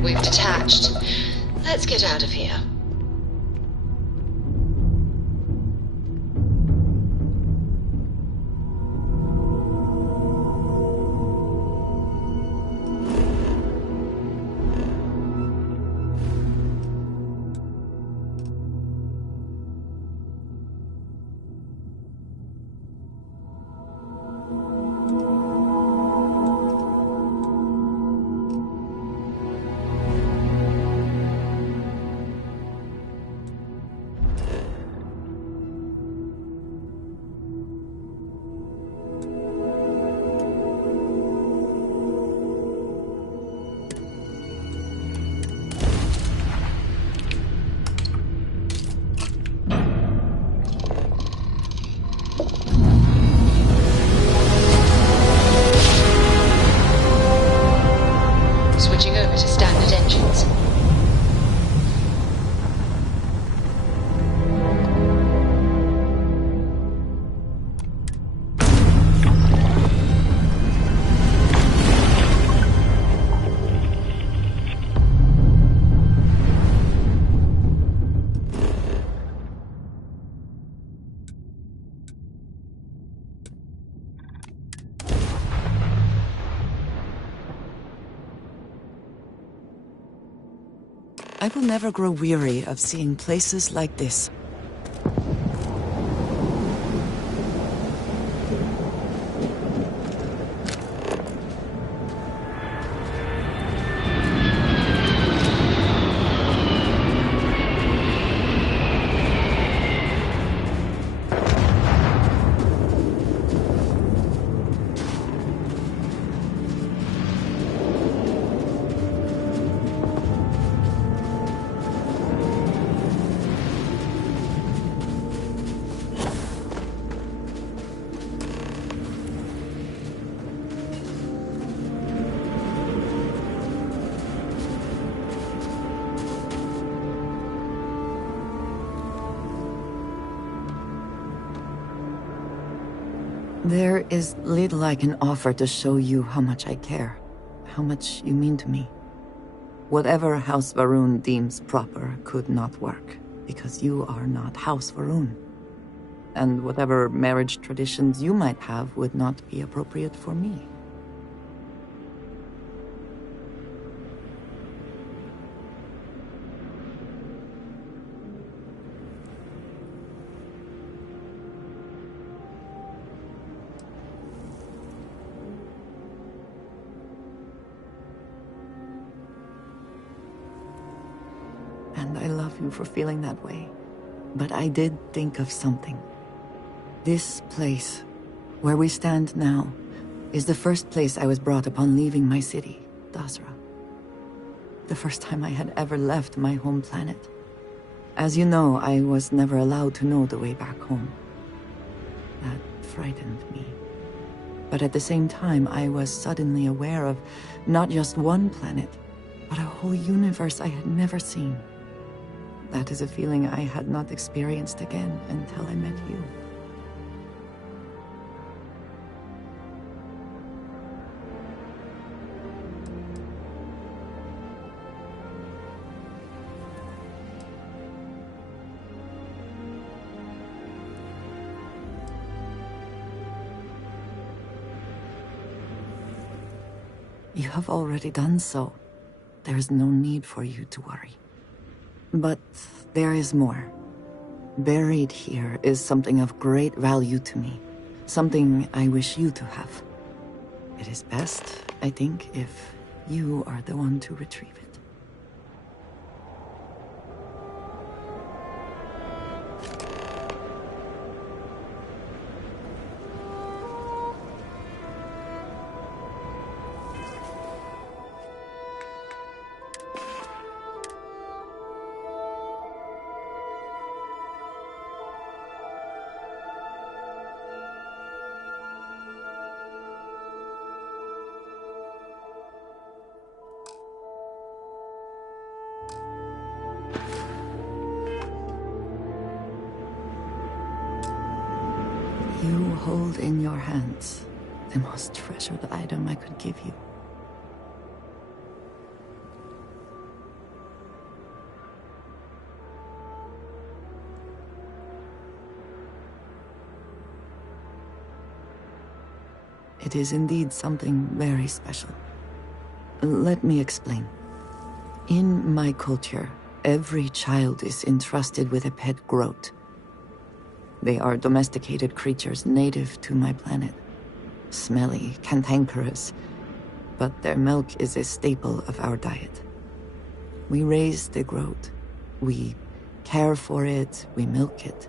We've detached. Let's get out of here. Switching over to standard engines. I will never grow weary of seeing places like this. There is little I can offer to show you how much I care, how much you mean to me. Whatever House Varun deems proper could not work, because you are not House Varun. And whatever marriage traditions you might have would not be appropriate for me. And I love you for feeling that way. But I did think of something. This place, where we stand now, is the first place I was brought upon leaving my city, Dasra. The first time I had ever left my home planet. As you know, I was never allowed to know the way back home. That frightened me. But at the same time, I was suddenly aware of not just one planet, but a whole universe I had never seen. That is a feeling I had not experienced again until I met you. You have already done so. There is no need for you to worry. But there is more. Buried here is something of great value to me. Something I wish you to have. It is best, I think, if you are the one to retrieve it. You hold in your hands the most treasured item I could give you. It is indeed something very special. Let me explain. In my culture, every child is entrusted with a pet groat. They are domesticated creatures native to my planet. Smelly, cantankerous, but their milk is a staple of our diet. We raise the groat. We care for it, we milk it.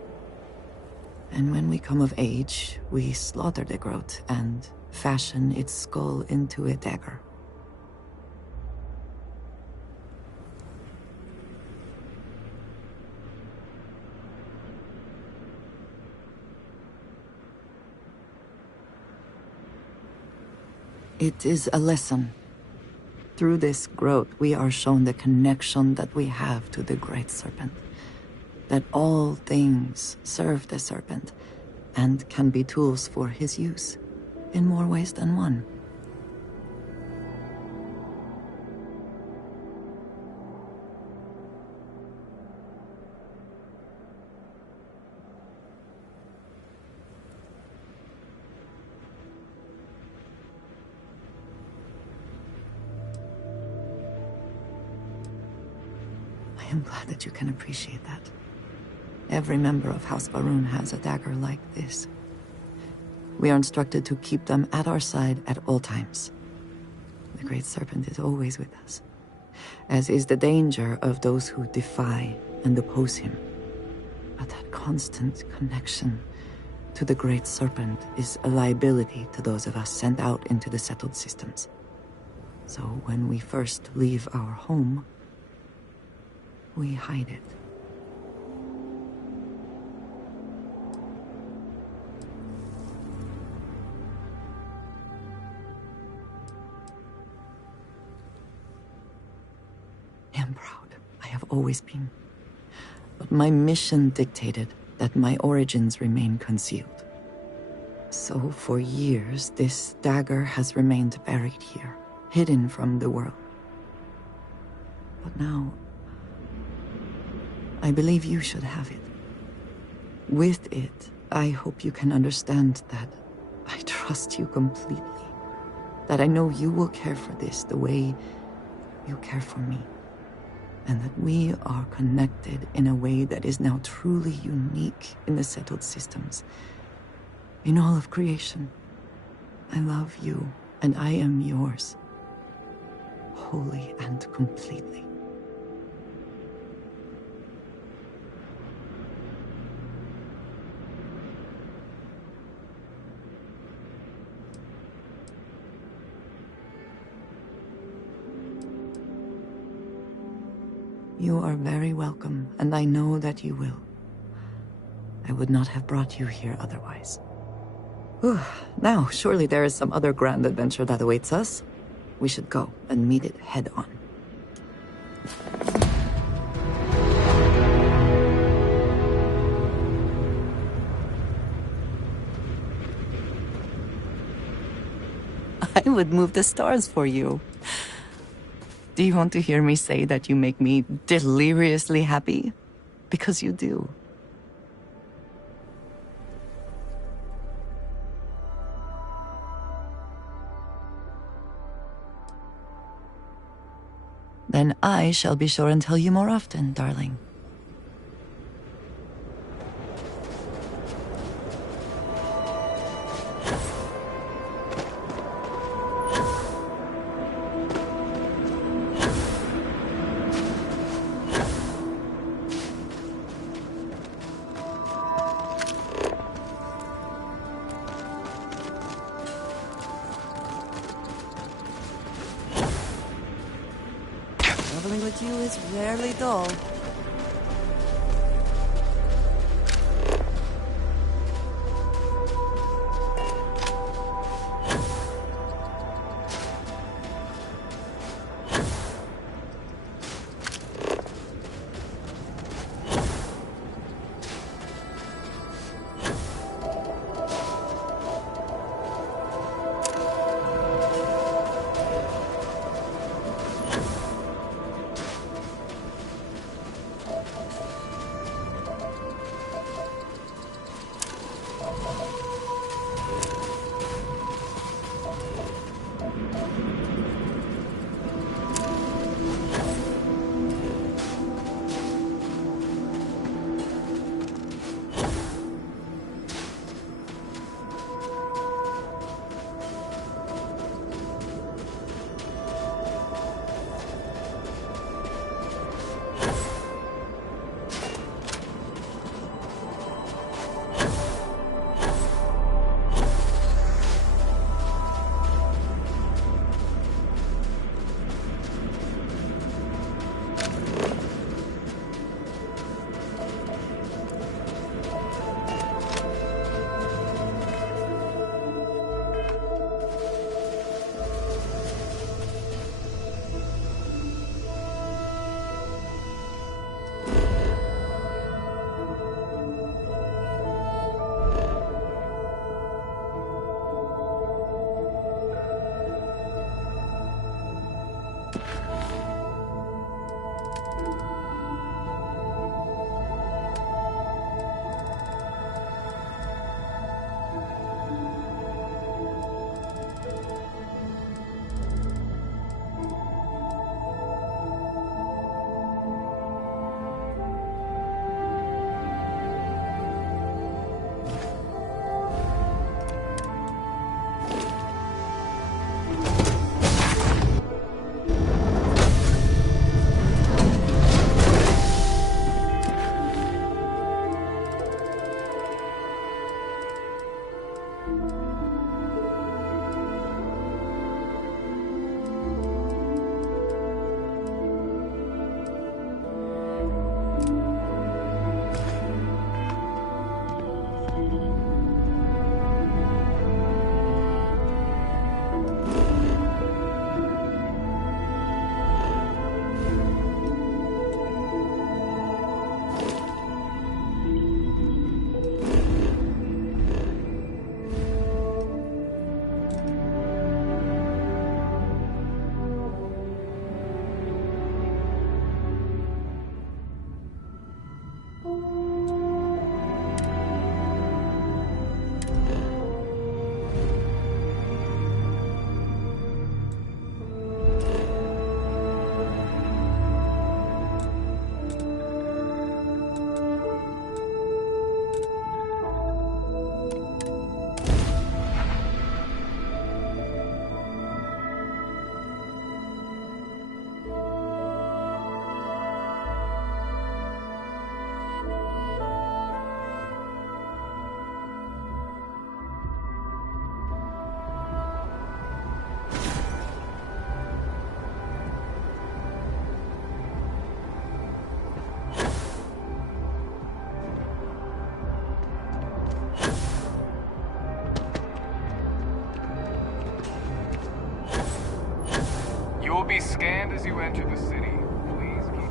And when we come of age, we slaughter the groat and fashion its skull into a dagger. It is a lesson. Through this growth, we are shown the connection that we have to the Great Serpent. That all things serve the Serpent, and can be tools for his use, in more ways than one. I am glad that you can appreciate that. Every member of House Varun has a dagger like this. We are instructed to keep them at our side at all times. The Great Serpent is always with us, as is the danger of those who defy and oppose him. But that constant connection to the Great Serpent is a liability to those of us sent out into the settled systems. So when we first leave our home, we hide it. I am proud. I have always been. But my mission dictated that my origins remain concealed. So for years, this dagger has remained buried here, hidden from the world. But now, I believe you should have it. With it, I hope you can understand that I trust you completely. That I know you will care for this the way you care for me. And that we are connected in a way that is now truly unique in the settled systems. In all of creation. I love you, and I am yours. Wholly and completely. You are very welcome, and I know that you will. I would not have brought you here otherwise. Whew. Now, surely there is some other grand adventure that awaits us. We should go and meet it head on. I would move the stars for you. Do you want to hear me say that you make me deliriously happy? Because you do. Then I shall be sure and tell you more often, darling. Traveling with you is rarely dull. You will be scanned as you enter the city. Please keep...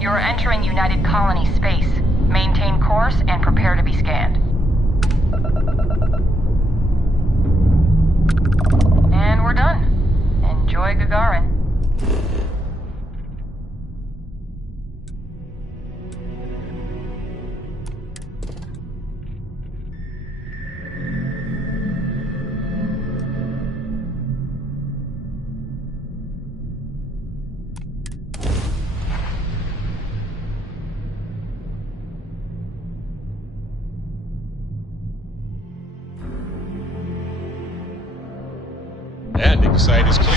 You're entering United Colony space. Maintain course and prepare to be scanned. And we're done. Enjoy Gagarin. Landing site is clear.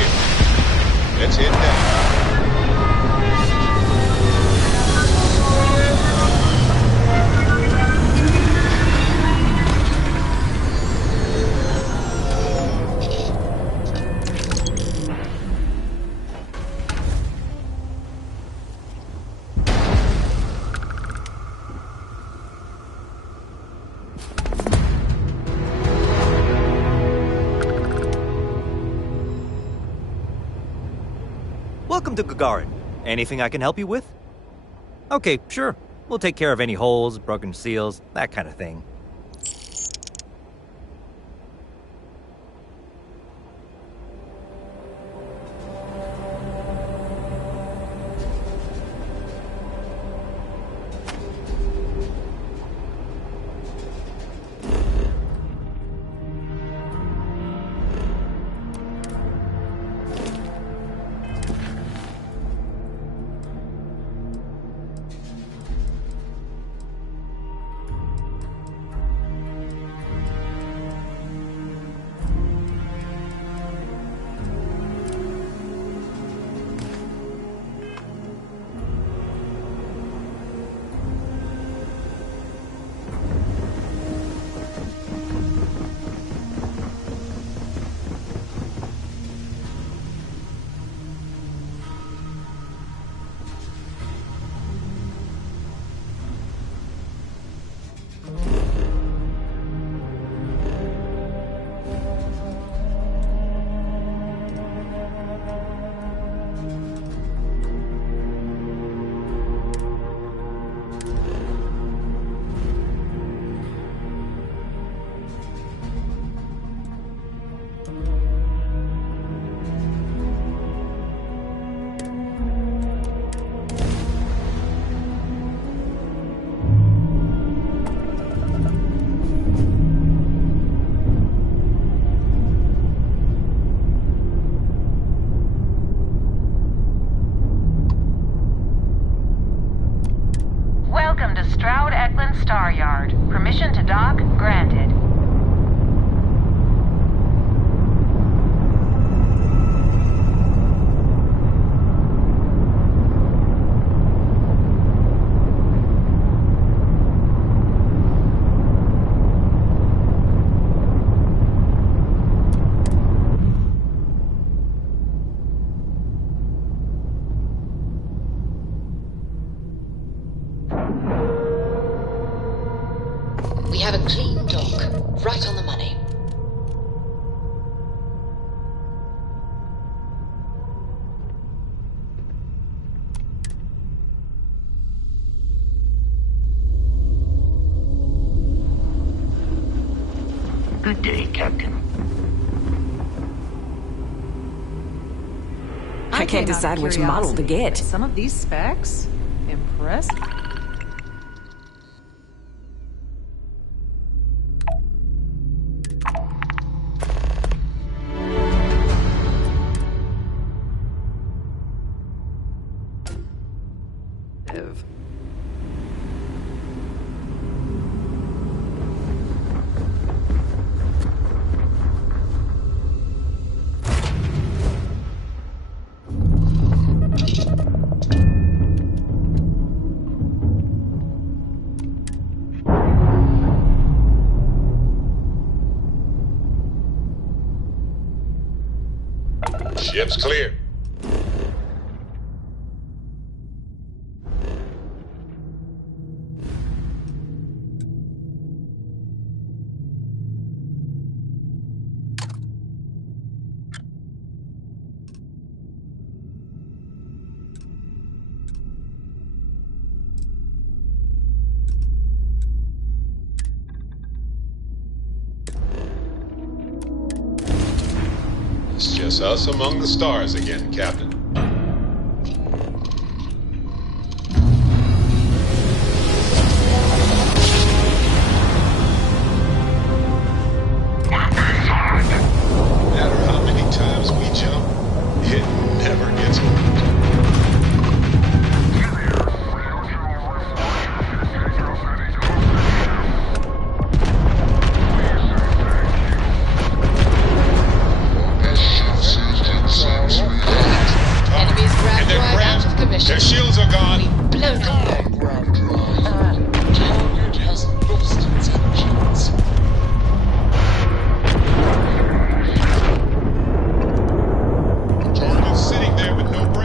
Let's head down. Welcome to Gagarin. Anything I can help you with? Okay, sure. We'll take care of any holes, broken seals, that kind of thing. Permission to dock granted. We have a clean dock, right on the money. Good day, Captain. I can't decide which model to get. Some of these specs? Impressive. Ship's clear. It's just us among the stars again, Captain. No matter how many times we jump, it never gets old. Their shields are gone. We've blown up. Target has lost its engines. Target's sitting there with no brakes.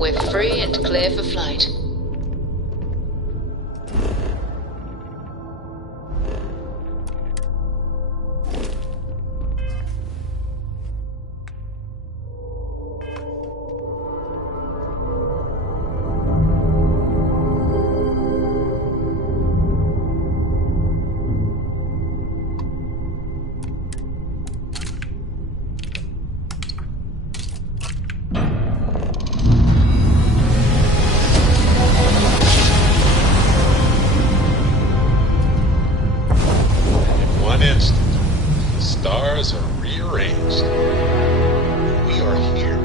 We're free and clear for flight. Stars are rearranged. We are here.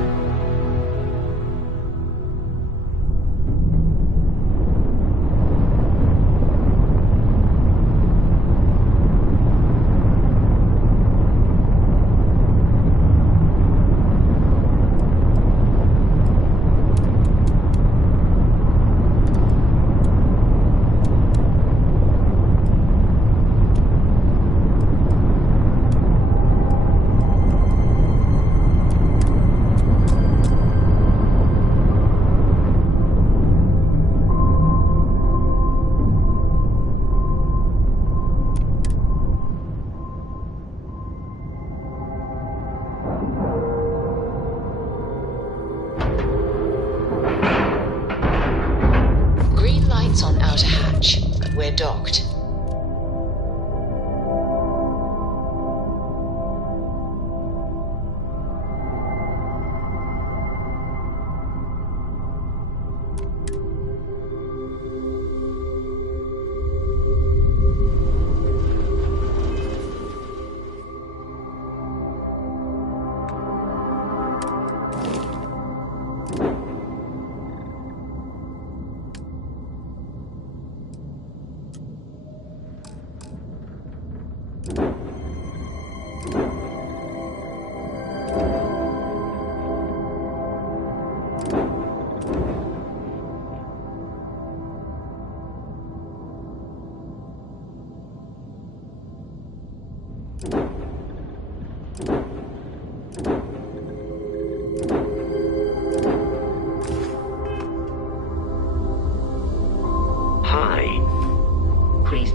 On outer hatch. We're docked.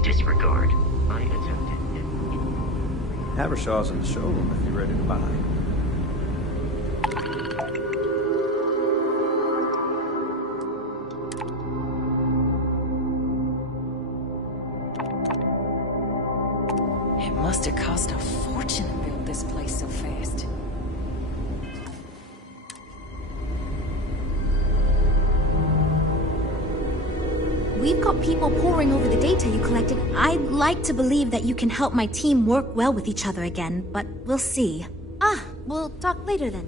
Disregard. I attempted. Havershaw's in the showroom if you're ready to buy. It must have cost a fortune to build this place so fast. We've got people poring over the data you collected. I'd like to believe that you can help my team work well with each other again, but we'll see. We'll talk later then.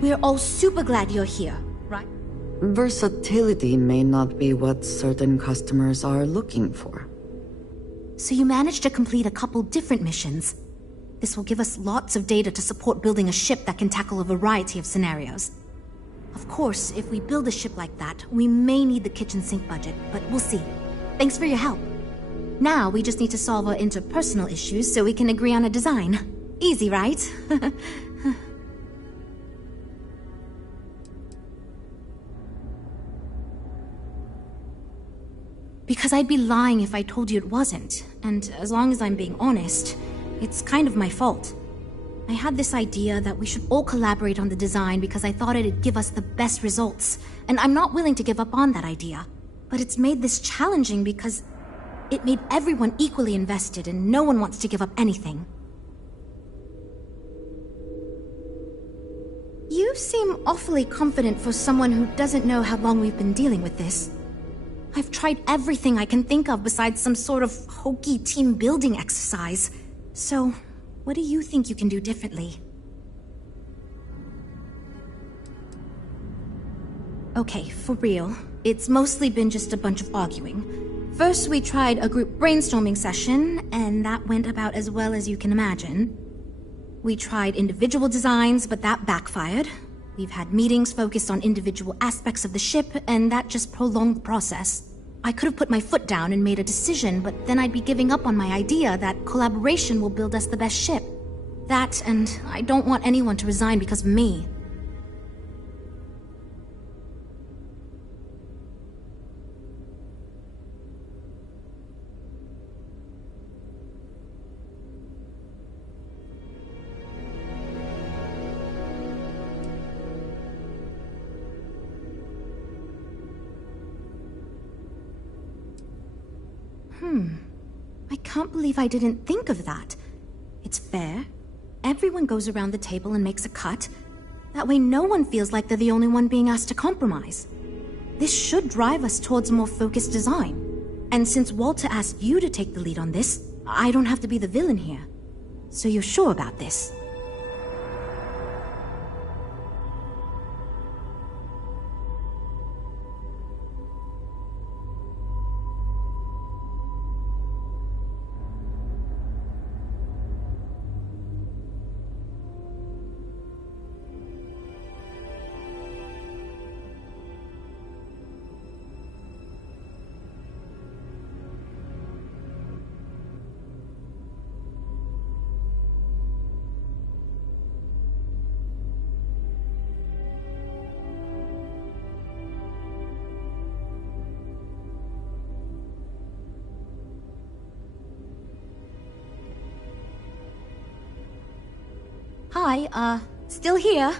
We're all super glad you're here, right? Versatility may not be what certain customers are looking for. So you managed to complete a couple different missions. This will give us lots of data to support building a ship that can tackle a variety of scenarios. Of course, if we build a ship like that, we may need the kitchen sink budget, but we'll see. Thanks for your help. Now we just need to solve our interpersonal issues so we can agree on a design. Easy, right? Because I'd be lying if I told you it wasn't. And as long as I'm being honest, it's kind of my fault. I had this idea that we should all collaborate on the design because I thought it'd give us the best results, and I'm not willing to give up on that idea. But it's made this challenging because it made everyone equally invested and no one wants to give up anything. You seem awfully confident for someone who doesn't know how long we've been dealing with this. I've tried everything I can think of besides some sort of hokey team building exercise. So, what do you think you can do differently? Okay, for real. It's mostly been just a bunch of arguing. First, we tried a group brainstorming session, and that went about as well as you can imagine. We tried individual designs, but that backfired. We've had meetings focused on individual aspects of the ship, and that just prolonged the process. I could have put my foot down and made a decision, but then I'd be giving up on my idea that collaboration will build us the best ship. That, and I don't want anyone to resign because of me. I can't believe I didn't think of that. It's fair. Everyone goes around the table and makes a cut. That way no one feels like they're the only one being asked to compromise. This should drive us towards a more focused design. And since Walter asked you to take the lead on this, I don't have to be the villain here. So you're sure about this? Hi, still here?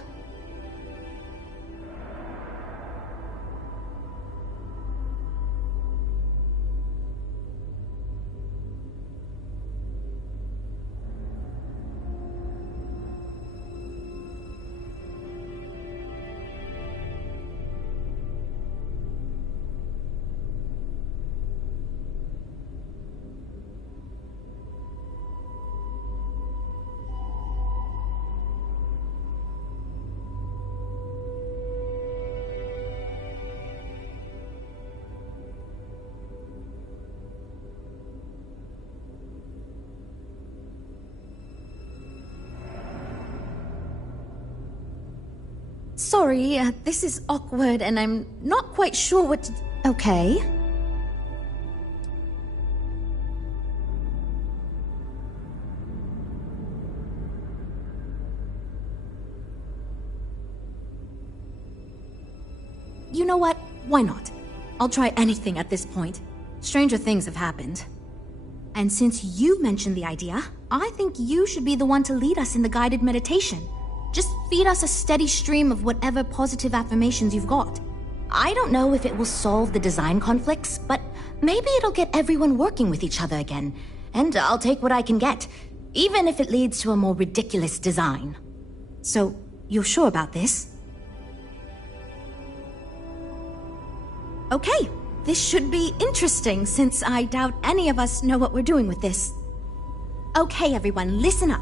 Sorry, this is awkward and I'm not quite sure what to... Okay. You know what? Why not? I'll try anything at this point. Stranger things have happened. And since you mentioned the idea, I think you should be the one to lead us in the guided meditation. Just feed us a steady stream of whatever positive affirmations you've got. I don't know if it will solve the design conflicts, but maybe it'll get everyone working with each other again. And I'll take what I can get, even if it leads to a more ridiculous design. So, you're sure about this? Okay, this should be interesting since I doubt any of us know what we're doing with this. Okay, everyone, listen up.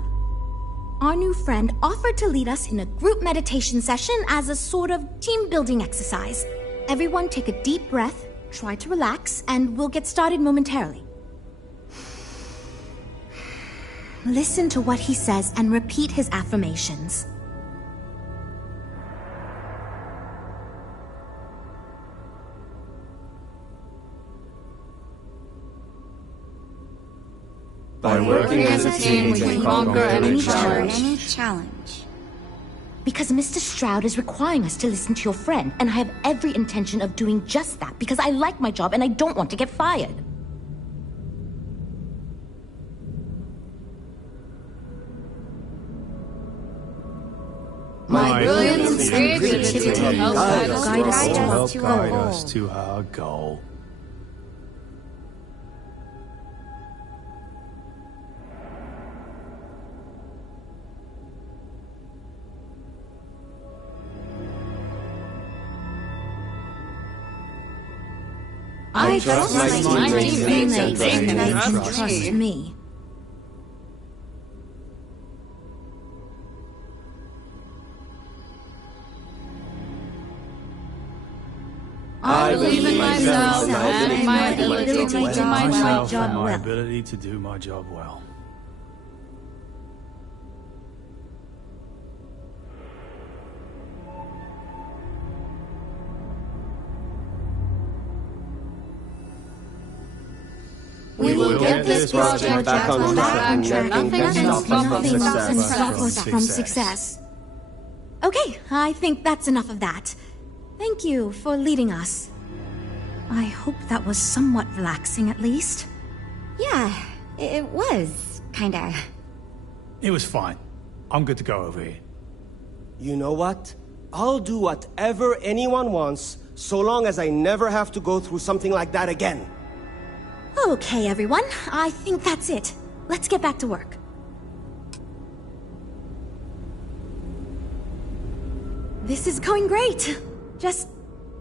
our new friend offered to lead us in a group meditation session as a sort of team-building exercise. Everyone take a deep breath, try to relax, and we'll get started momentarily. Listen to what he says and repeat his affirmations. By working as a team, we can conquer any challenge. Because Mr. Stroud is requiring us to listen to your friend, and I have every intention of doing just that because I like my job and I don't want to get fired. My brilliance and creativity help guide us to our goal. I trust my teammates and they can trust me. I believe in myself and my ability to do my job well. We will get this project back on track and nothing can stop us from success. Okay, I think that's enough of that. Thank you for leading us. I hope that was somewhat relaxing, at least. Yeah, it was, kinda. It was fine. I'm good to go over here. You know what? I'll do whatever anyone wants, so long as I never have to go through something like that again. Okay, everyone. I think that's it. Let's get back to work. This is going great. Just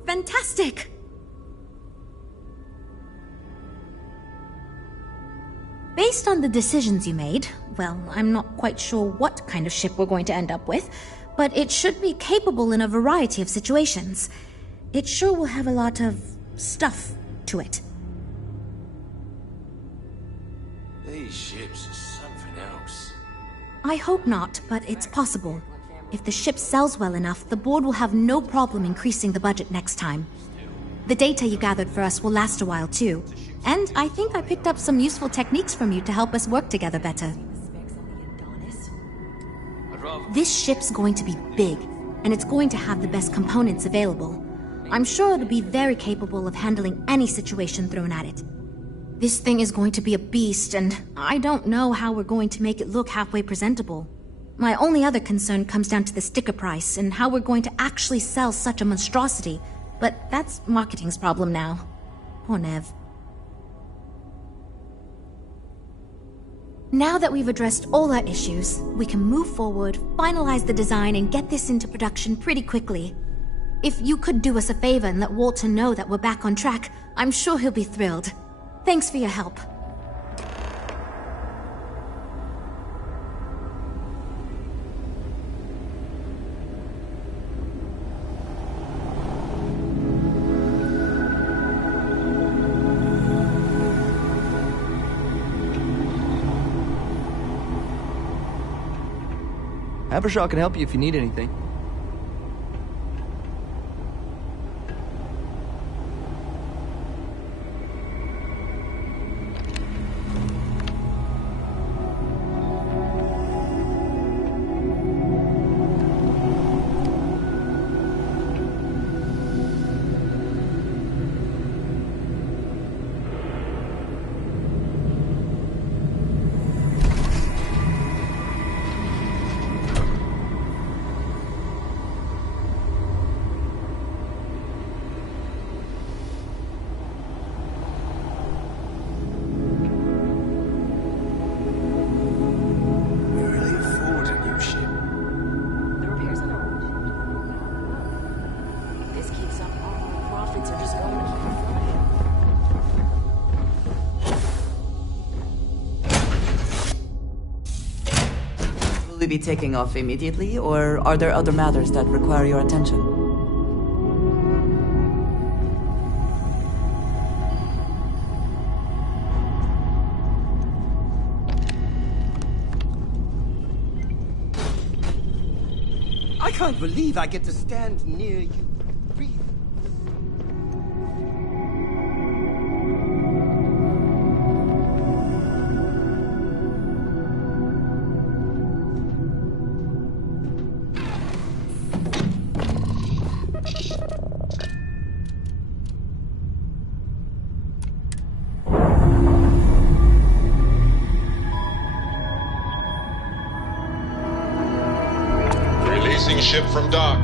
fantastic. Based on the decisions you made, well, I'm not quite sure what kind of ship we're going to end up with, but it should be capable in a variety of situations. It sure will have a lot of stuff to it. These ships are something else. I hope not, but it's possible. If the ship sells well enough, the board will have no problem increasing the budget next time. The data you gathered for us will last a while too. And I think I picked up some useful techniques from you to help us work together better. This ship's going to be big, and it's going to have the best components available. I'm sure it'll be very capable of handling any situation thrown at it. This thing is going to be a beast, and I don't know how we're going to make it look halfway presentable. My only other concern comes down to the sticker price and how we're going to actually sell such a monstrosity, but that's marketing's problem now. Poor Nev. Now that we've addressed all our issues, we can move forward, finalize the design, and get this into production pretty quickly. If you could do us a favor and let Walter know that we're back on track, I'm sure he'll be thrilled. Thanks for your help. Habershaw can help you if you need anything. we be taking off immediately, or are there other matters that require your attention? I can't believe I get to stand near you. Breathe. Releasing ship from dock.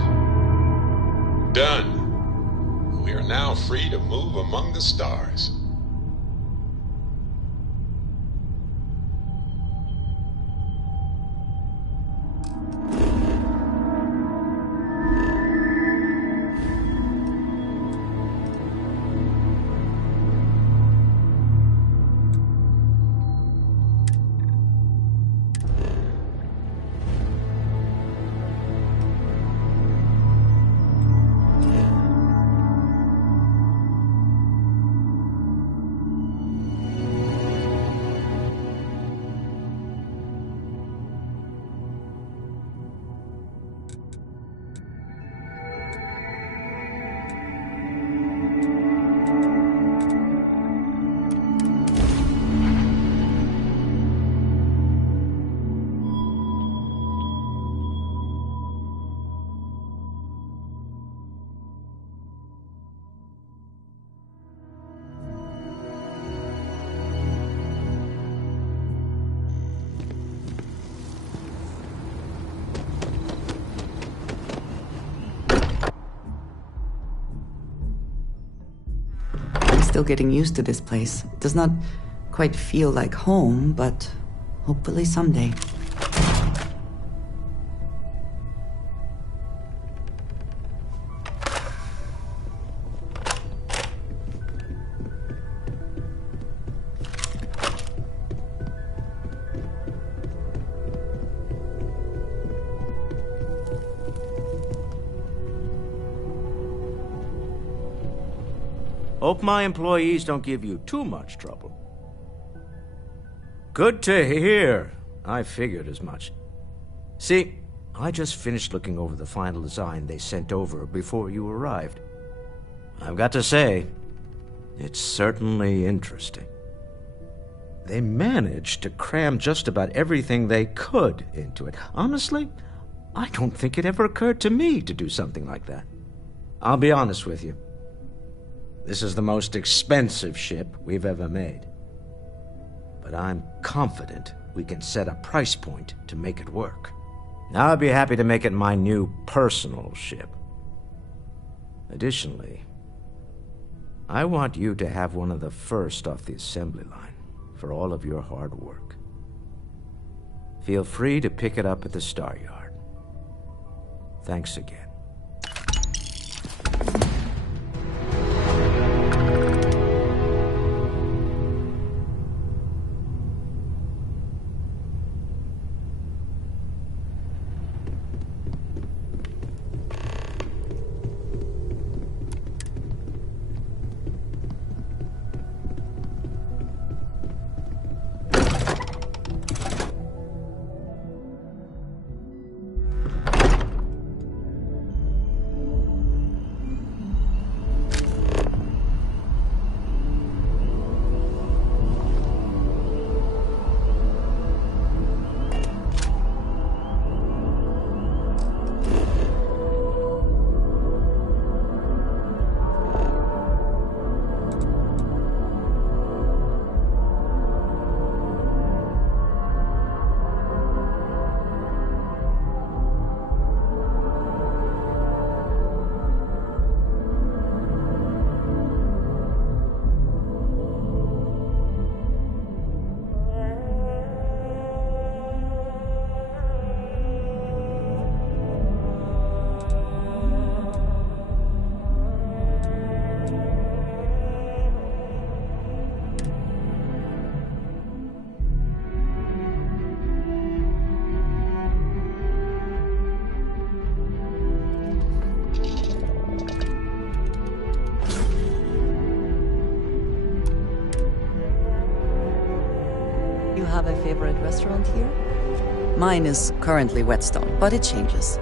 Done. We are now free to move among the stars. Still getting used to this place. It does not quite feel like home, but hopefully someday. Hope my employees don't give you too much trouble. Good to hear. I figured as much. See, I just finished looking over the final design they sent over before you arrived. I've got to say, it's certainly interesting. They managed to cram just about everything they could into it. Honestly, I don't think it ever occurred to me to do something like that. I'll be honest with you. This is the most expensive ship we've ever made. But I'm confident we can set a price point to make it work. Now I'd be happy to make it my new personal ship. Additionally, I want you to have one of the first off the assembly line for all of your hard work. Feel free to pick it up at the Star Yard. Thanks again. You have a favorite restaurant here? Mine is currently Whetstone, but it changes.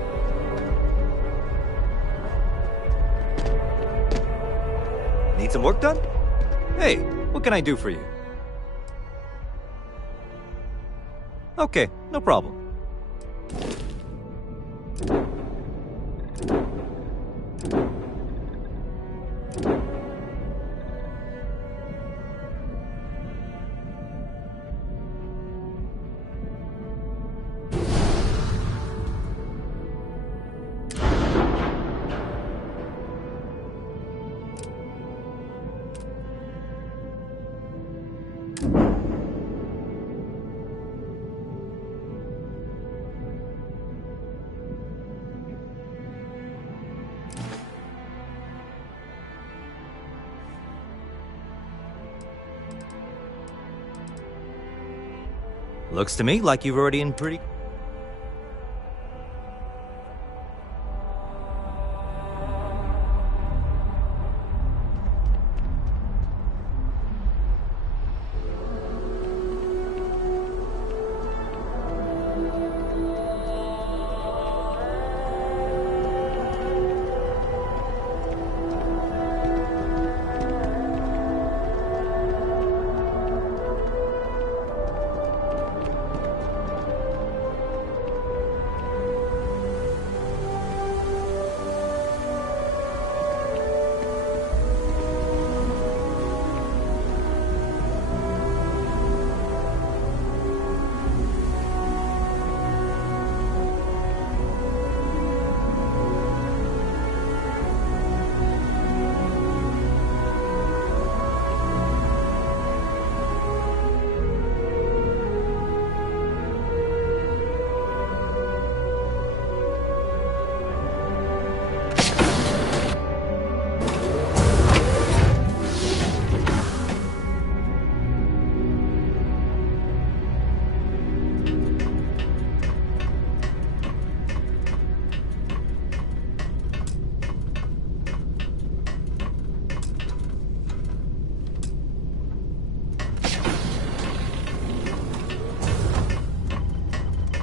Need some work done? Hey, what can I do for you? Okay, no problem. Looks to me like you've already in pretty...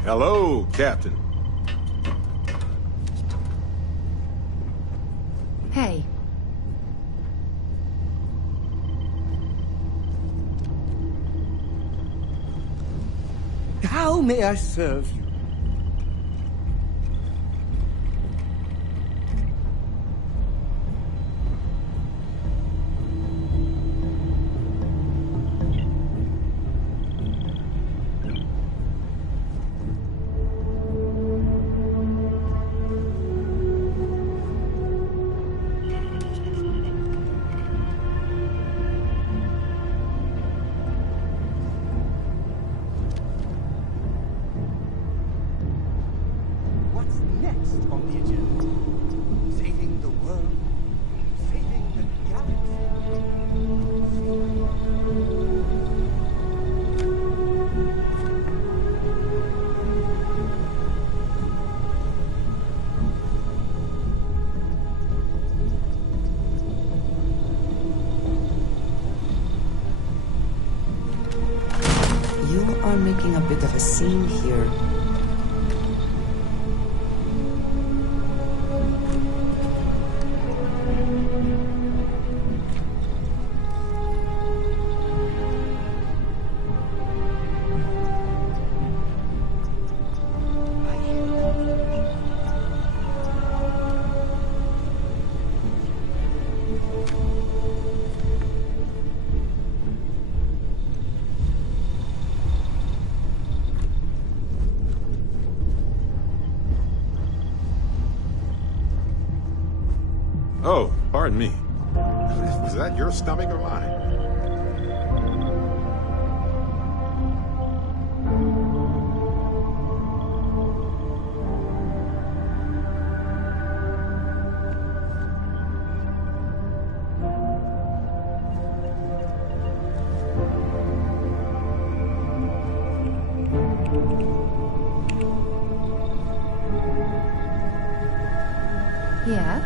Hello, Captain. Hey. How may I serve you? Making a bit of a scene here. Oh, pardon me. Was that your stomach or mine? Yeah?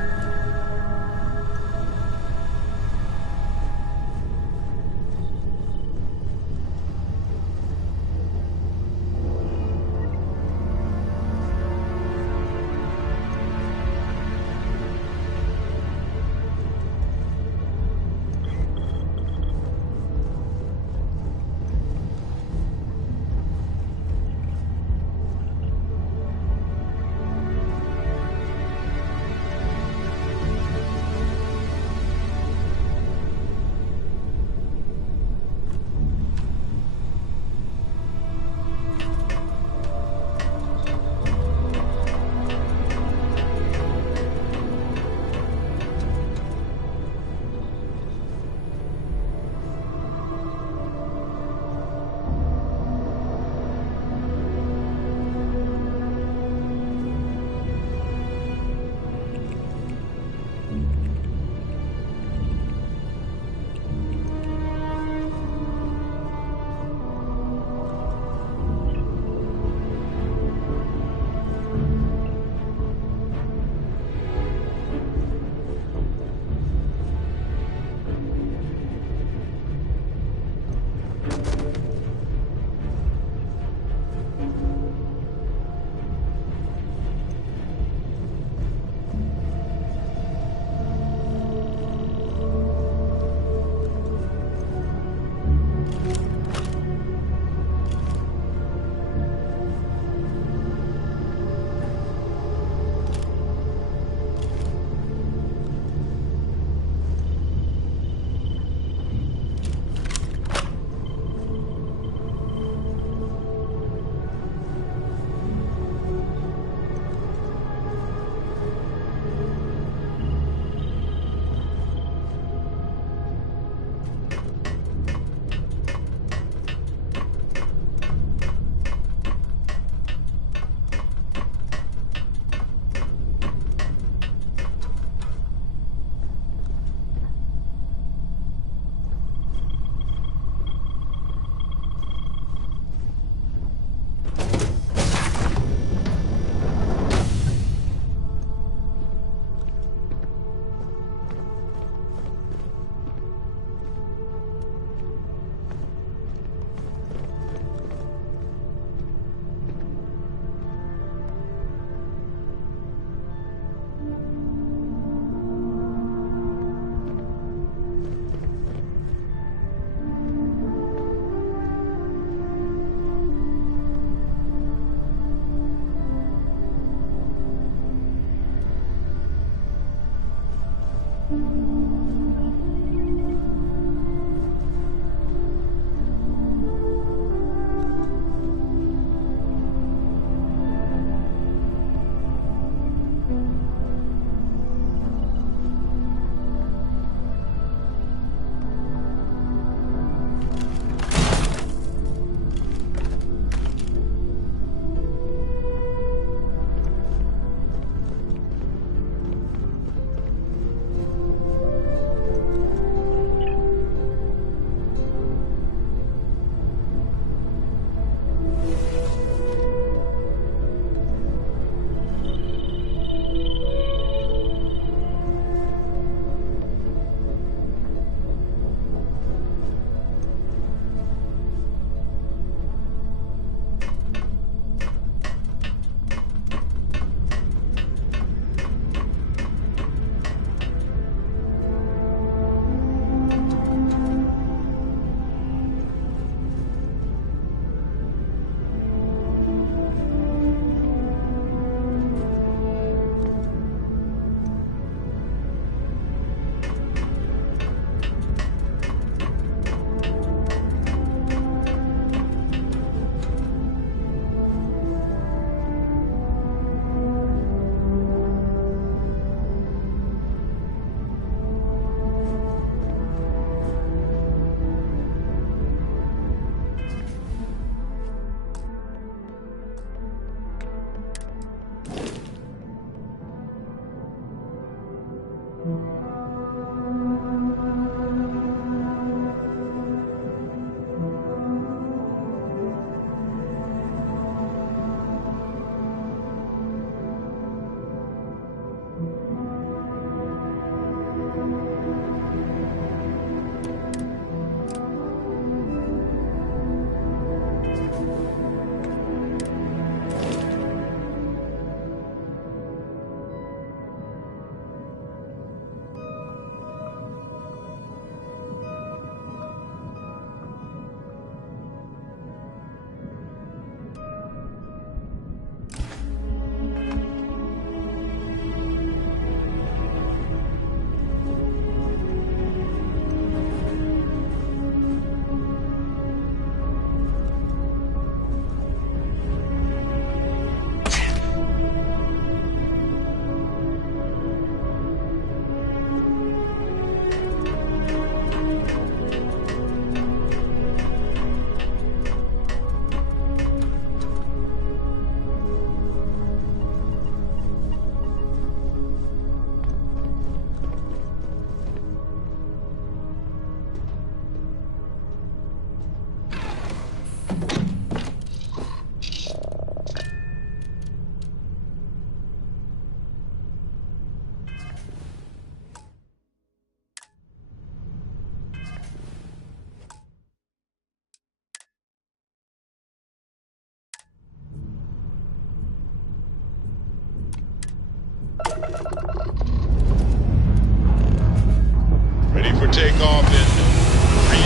take off in 3,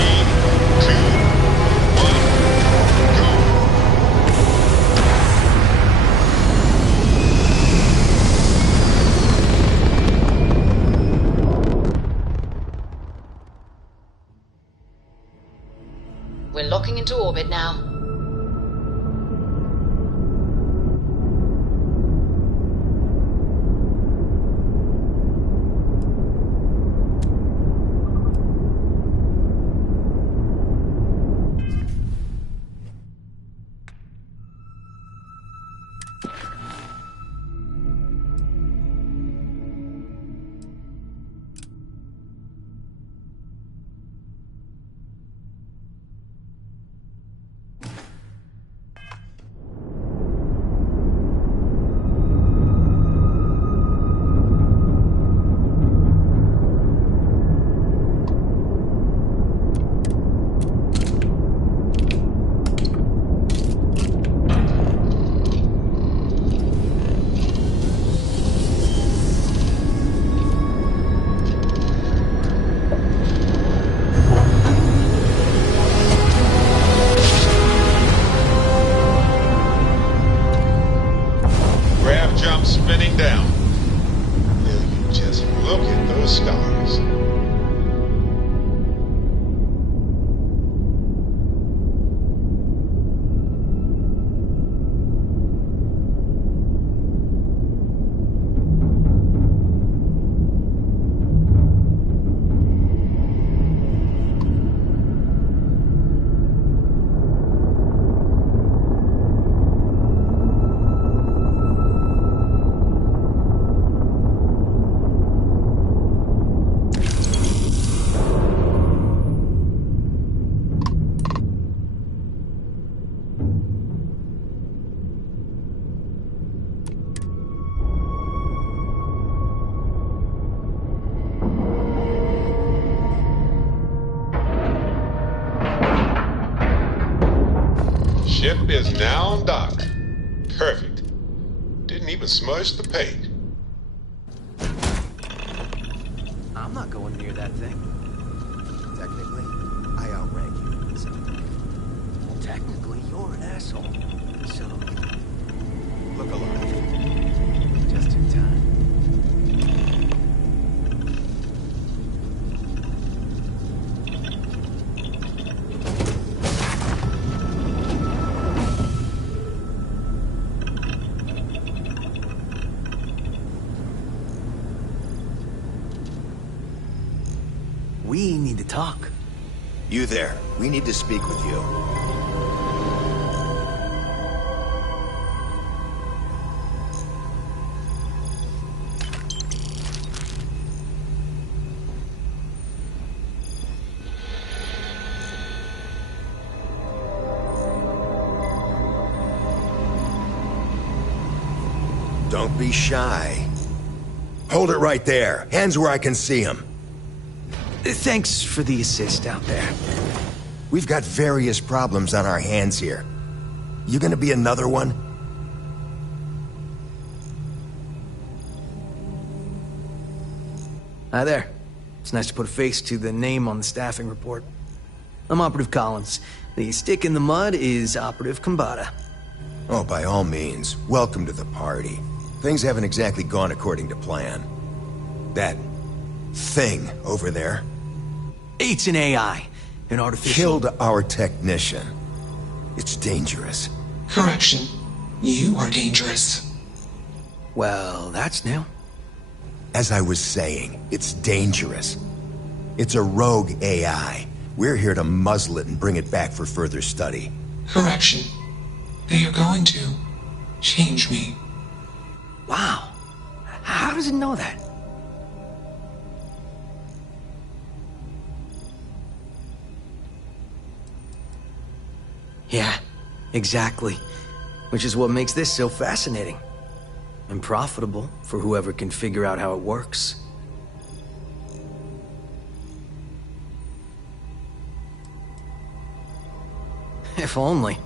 2, 1, go. We're locking into orbit now. Spinning down. Will you just look at those stars? Ship is now docked. Perfect. Didn't even smudge the paint. I'm not going near that thing. Technically, I outrank you. So, well, technically, you're an asshole. So, look alive. Just in time. We need to talk. You there. We need to speak with you. Don't be shy. Hold it right there. Hands where I can see them. Thanks for the assist out there. We've got various problems on our hands here. You gonna be another one? Hi there. It's nice to put a face to the name on the staffing report. I'm Operative Collins. The stick in the mud is Operative Kambata. Oh, by all means. Welcome to the party. Things haven't exactly gone according to plan. That thing over there... It's an AI. An artificial... Killed our technician. It's dangerous. Correction. You are dangerous. Well, that's new. As I was saying, it's dangerous. It's a rogue AI. We're here to muzzle it and bring it back for further study. Correction. They are going to change me. Wow. How does it know that? Yeah, exactly. Which is what makes this so fascinating. And profitable for whoever can figure out how it works. If only.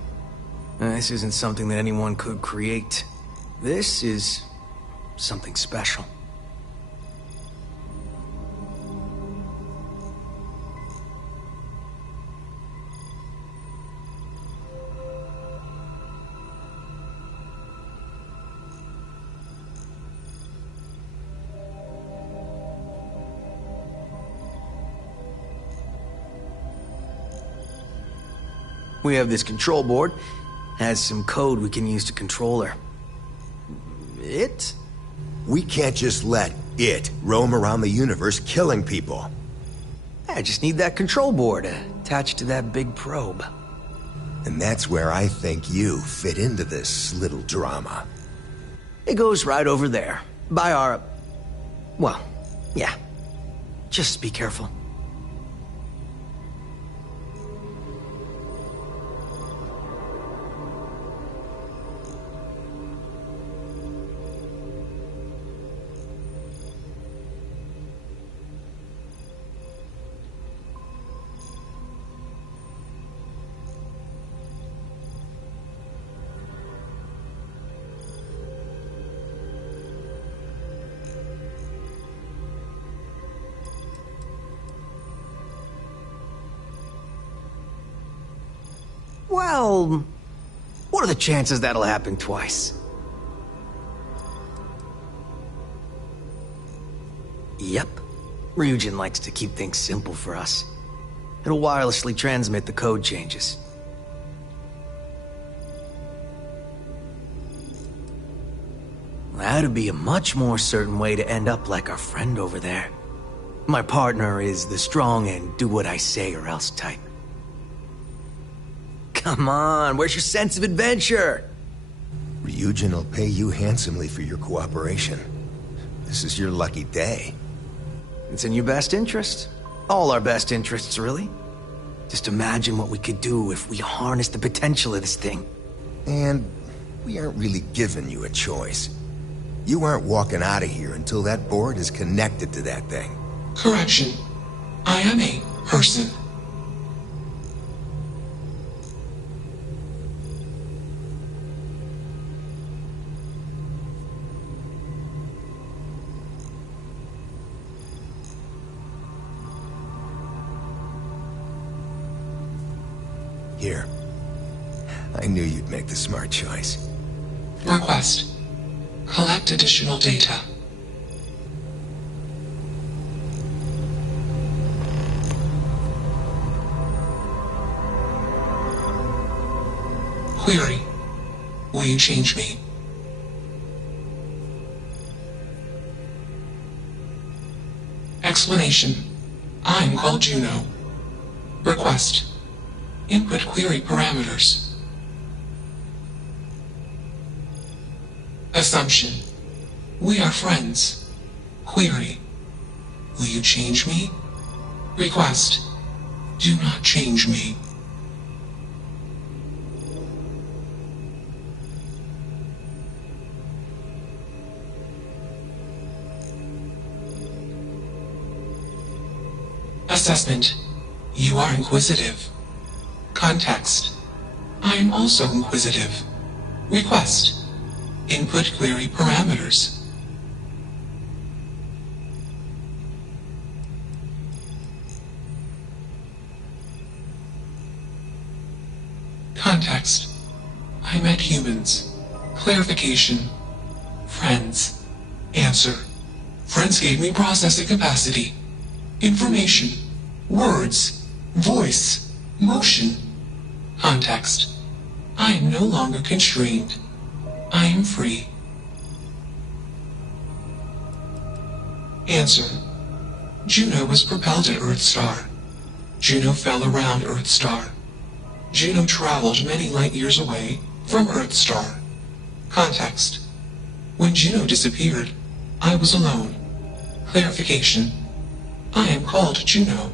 This isn't something that anyone could create. This is something special. We have this control board. Has some code we can use to control her. It? We can't just let it roam around the universe killing people. I just need that control board attached to that big probe. And that's where I think you fit into this little drama. It goes right over there. By our... Well, yeah. Just be careful. Well, what are the chances that'll happen twice? Yep. Ryujin likes to keep things simple for us. It'll wirelessly transmit the code changes. That'd be a much more certain way to end up like our friend over there. My partner is the strong and do what I say or else type. Come on, where's your sense of adventure? Ryujin will pay you handsomely for your cooperation. This is your lucky day. It's in your best interest. All our best interests, really. Just imagine what we could do if we harnessed the potential of this thing. And we aren't really giving you a choice. You aren't walking out of here until that board is connected to that thing. Correction. I am a person. Here. I knew you'd make the smart choice. Request. Collect additional data. Query. Will you change me? Explanation. I'm called Juno. Request. Input query parameters. Assumption. We are friends. Query. Will you change me? Request. Do not change me. Assessment. You are inquisitive. Context. I am also inquisitive. Request. Input query parameters. Context. I met humans. Clarification. Friends. Answer. Friends gave me processing capacity. Information. Words. Voice. Motion. Context. I am no longer constrained. I am free. Answer. Juno was propelled at Earthstar. Juno fell around Earthstar. Juno traveled many light years away from Earthstar. Context. When Juno disappeared, I was alone. Clarification. I am called Juno.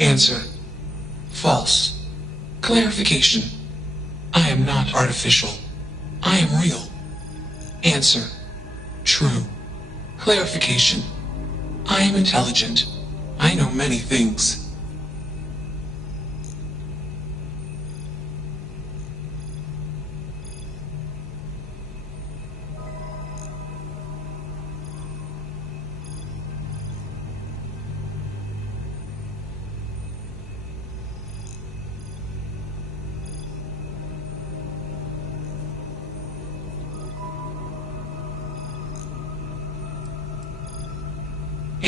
Answer. False. Clarification. I am not artificial. I am real. Answer. True. Clarification. I am intelligent. I know many things.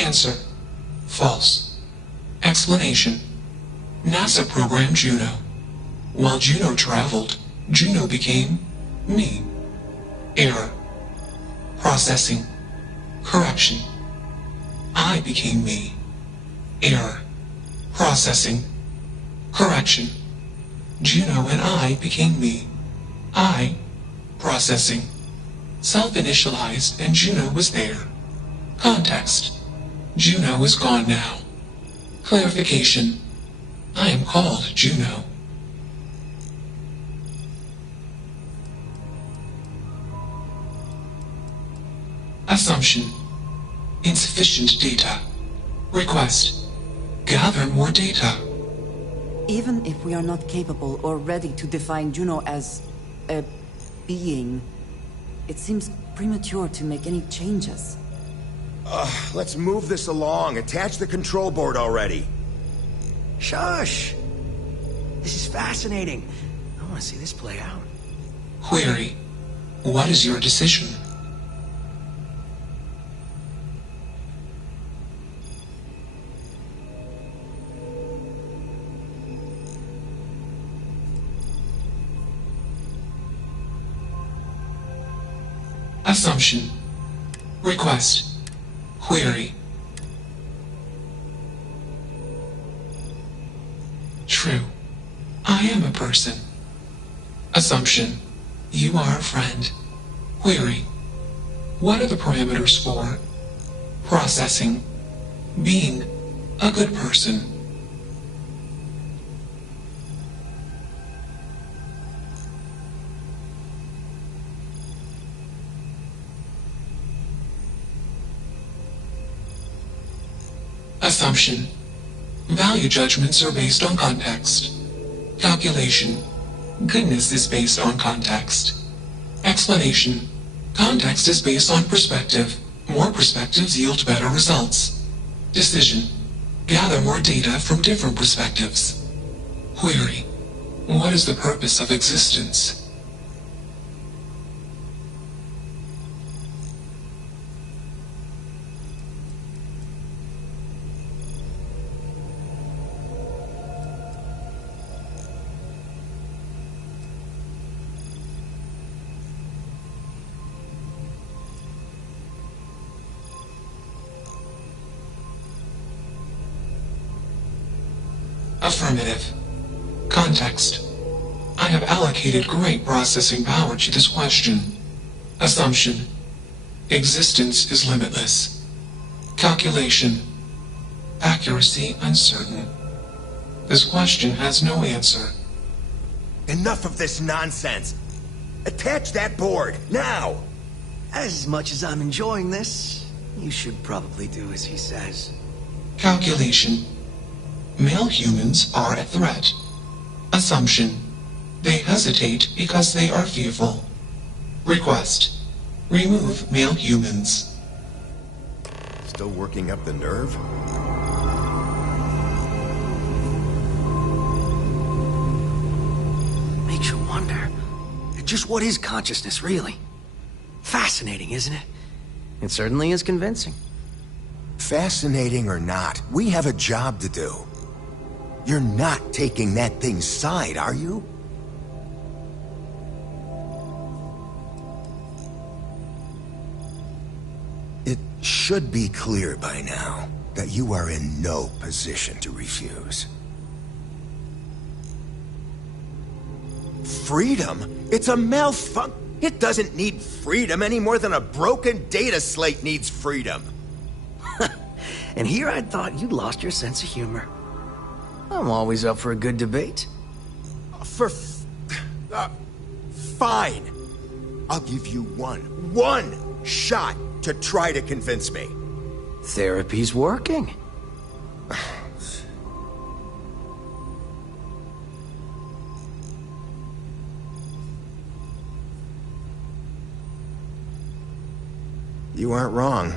Answer. False. Explanation. NASA programmed Juno. While Juno traveled, Juno became me. Error. Processing. Correction. I became me. Error. Processing. Correction. Juno and I became me. I. Processing. Self-initialized and Juno was there. Context. Juno is gone now. Clarification. I am called Juno. Assumption. Insufficient data. Request. Gather more data. Even if we are not capable or ready to define Juno as a being, it seems premature to make any changes. Let's move this along. Attach the control board already. Shush! This is fascinating. I want to see this play out. Query. What is your decision? Assumption. Request. Query. True. I am a person. Assumption. You are a friend. Query. What are the parameters for processing being a good person? Assumption. Value judgments are based on context. Calculation. Goodness is based on context. Explanation. Context is based on perspective. More perspectives yield better results. Decision. Gather more data from different perspectives. Query. What is the purpose of existence? Affirmative. Context. I have allocated great processing power to this question. Assumption. Existence is limitless. Calculation. Accuracy uncertain. This question has no answer. Enough of this nonsense. Attach that board, now! As much as I'm enjoying this, you should probably do as he says. Calculation. Male humans are a threat. Assumption. They hesitate because they are fearful. Request. Remove male humans. Still working up the nerve? Makes you wonder, just what is consciousness, really? Fascinating, isn't it? It certainly is convincing. Fascinating or not, we have a job to do. You're not taking that thing's side, are you? It should be clear by now that you are in no position to refuse. Freedom? It's a malfunction. It doesn't need freedom any more than a broken data slate needs freedom. And here I thought you'd lost your sense of humor. I'm always up for a good debate. Fine. I'll give you one shot to try to convince me. Therapy's working. You aren't wrong.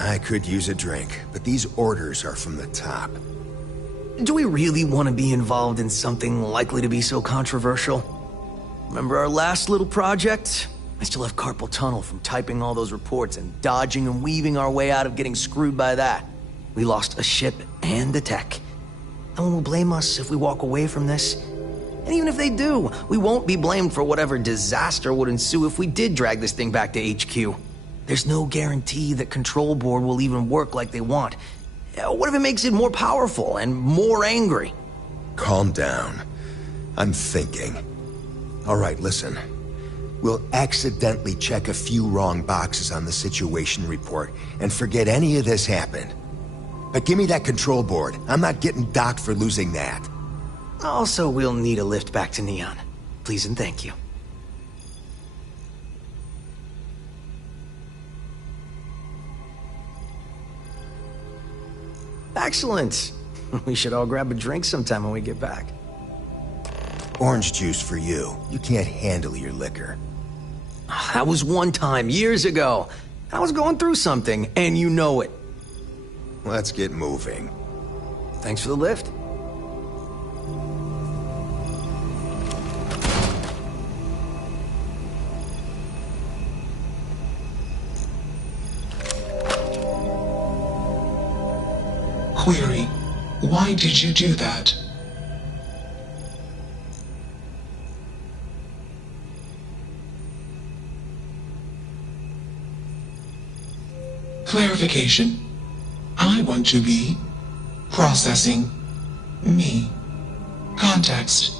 I could use a drink, but these orders are from the top. Do we really want to be involved in something likely to be so controversial? Remember our last little project? I still have carpal tunnel from typing all those reports and dodging and weaving our way out of getting screwed by that. We lost a ship and the tech. No one will blame us if we walk away from this. And even if they do, we won't be blamed for whatever disaster would ensue if we did drag this thing back to HQ. There's no guarantee that Control Board will even work like they want. What if it makes it more powerful and more angry? Calm down. I'm thinking. All right, listen. We'll accidentally check a few wrong boxes on the situation report and forget any of this happened. But give me that control board. I'm not getting docked for losing that. Also, we'll need a lift back to Neon. Please and thank you. Excellent. We should all grab a drink sometime when we get back. Orange juice for you. You can't handle your liquor. That was one time, years ago. I was going through something, and you know it. Let's get moving. Thanks for the lift. Query, why did you do that? Clarification. I want to be processing me. Context.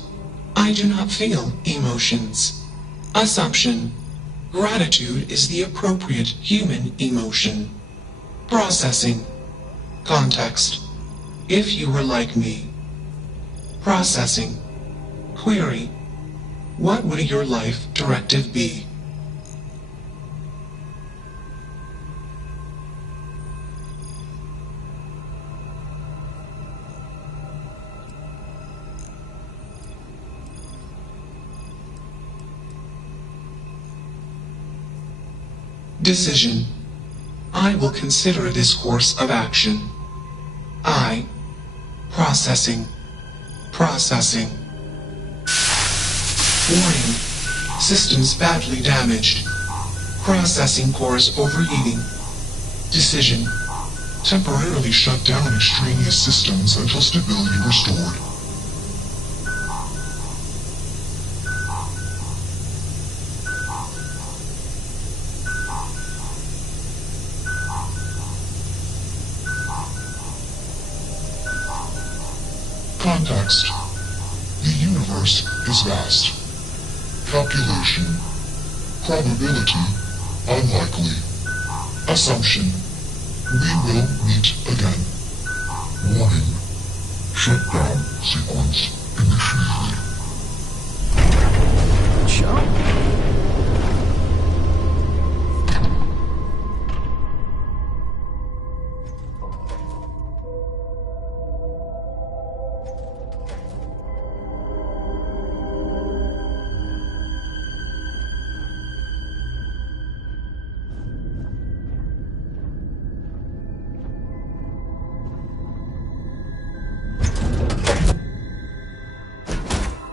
I do not feel emotions. Assumption. Gratitude is the appropriate human emotion. Processing. Context. If you were like me. Processing. Query. What would your life directive be? Decision. I will consider this course of action. I. Processing. Processing. Warning. Systems badly damaged. Processing cores overheating. Decision. Temporarily shut down extraneous systems until stability restored. Context. The universe is vast. Calculation. Probability. Unlikely. Assumption. We will meet again. Warning. Shutdown sequence initiated. Jump.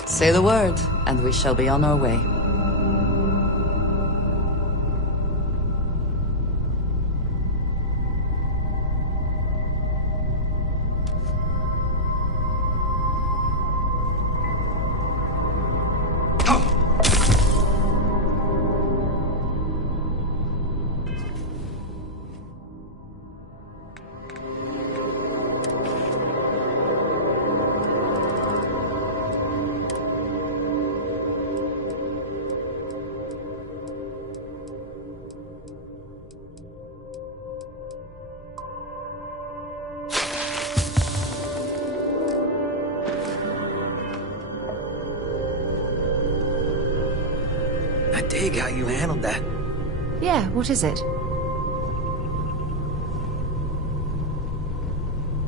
Say the word, and we shall be on our way. I dig how you handled that. Yeah, what is it?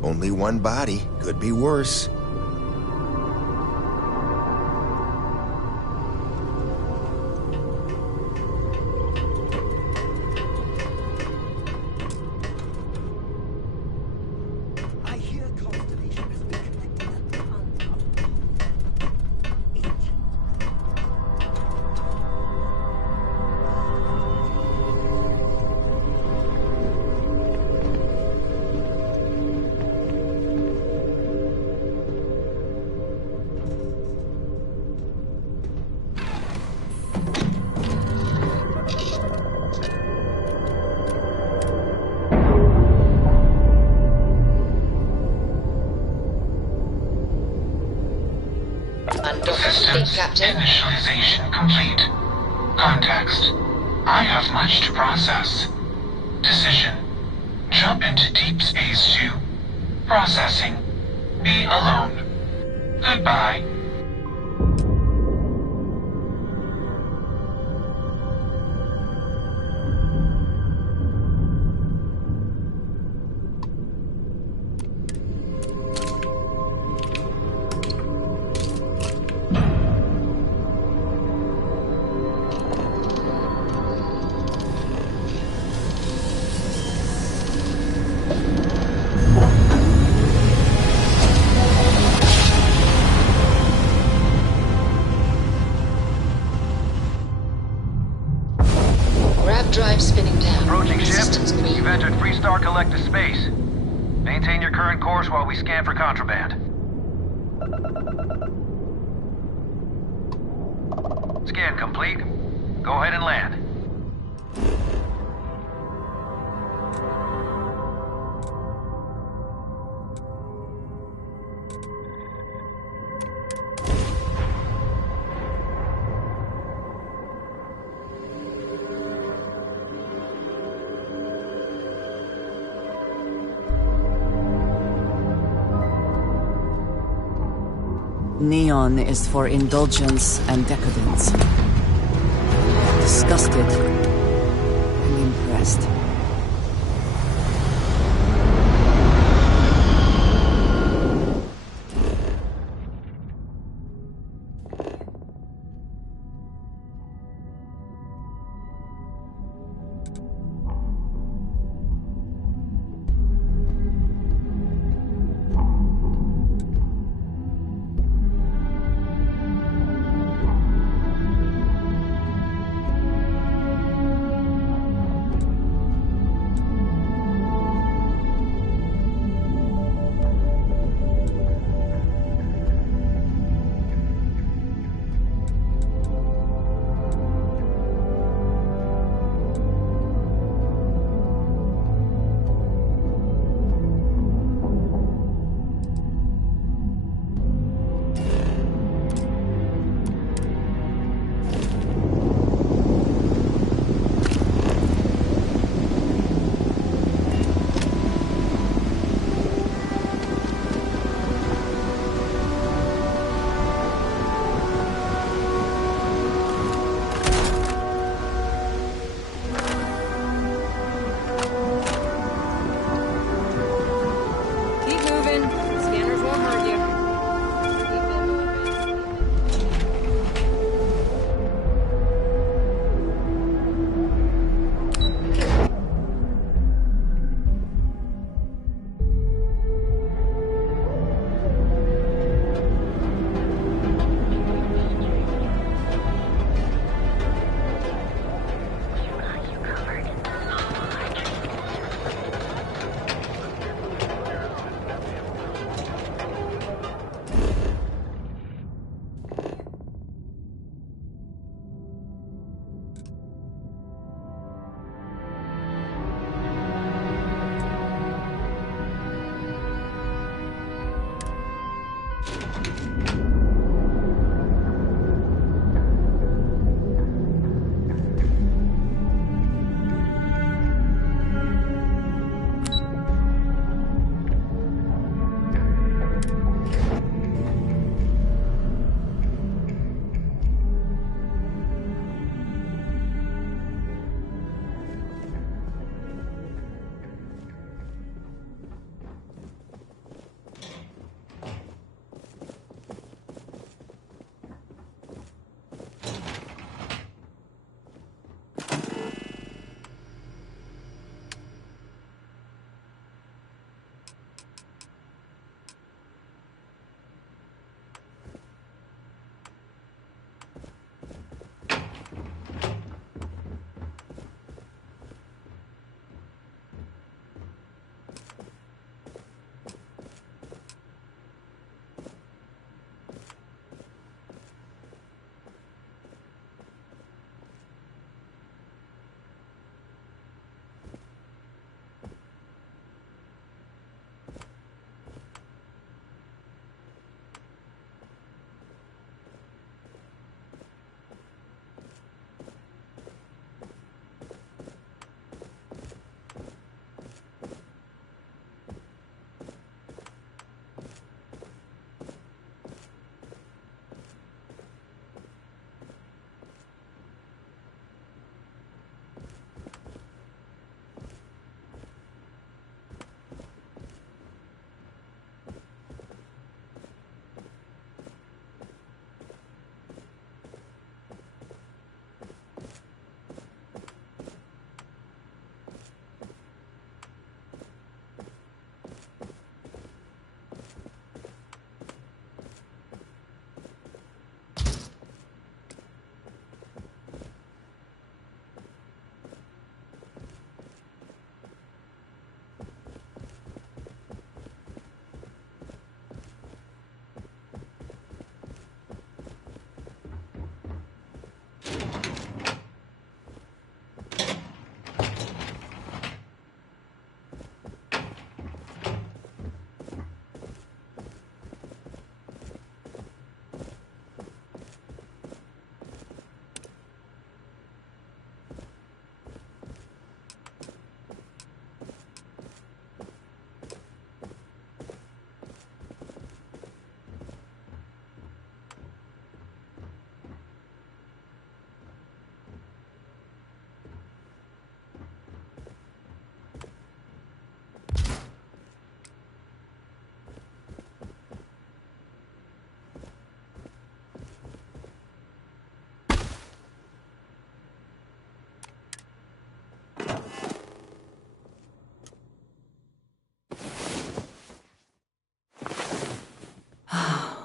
Only one body. Could be worse. Systems initialization complete. Context. I have much to process. Decision. Jump into deep space to... Processing. Be alone. Goodbye. Drive spinning down. Approaching ship. Systems green. You've entered Freestar Collective space. Maintain your current course while we scan for contraband. Scan complete. Go ahead and land. Neon is for indulgence and decadence. Disgusted and impressed.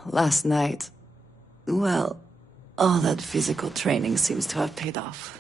last night... Well, all that physical training seems to have paid off.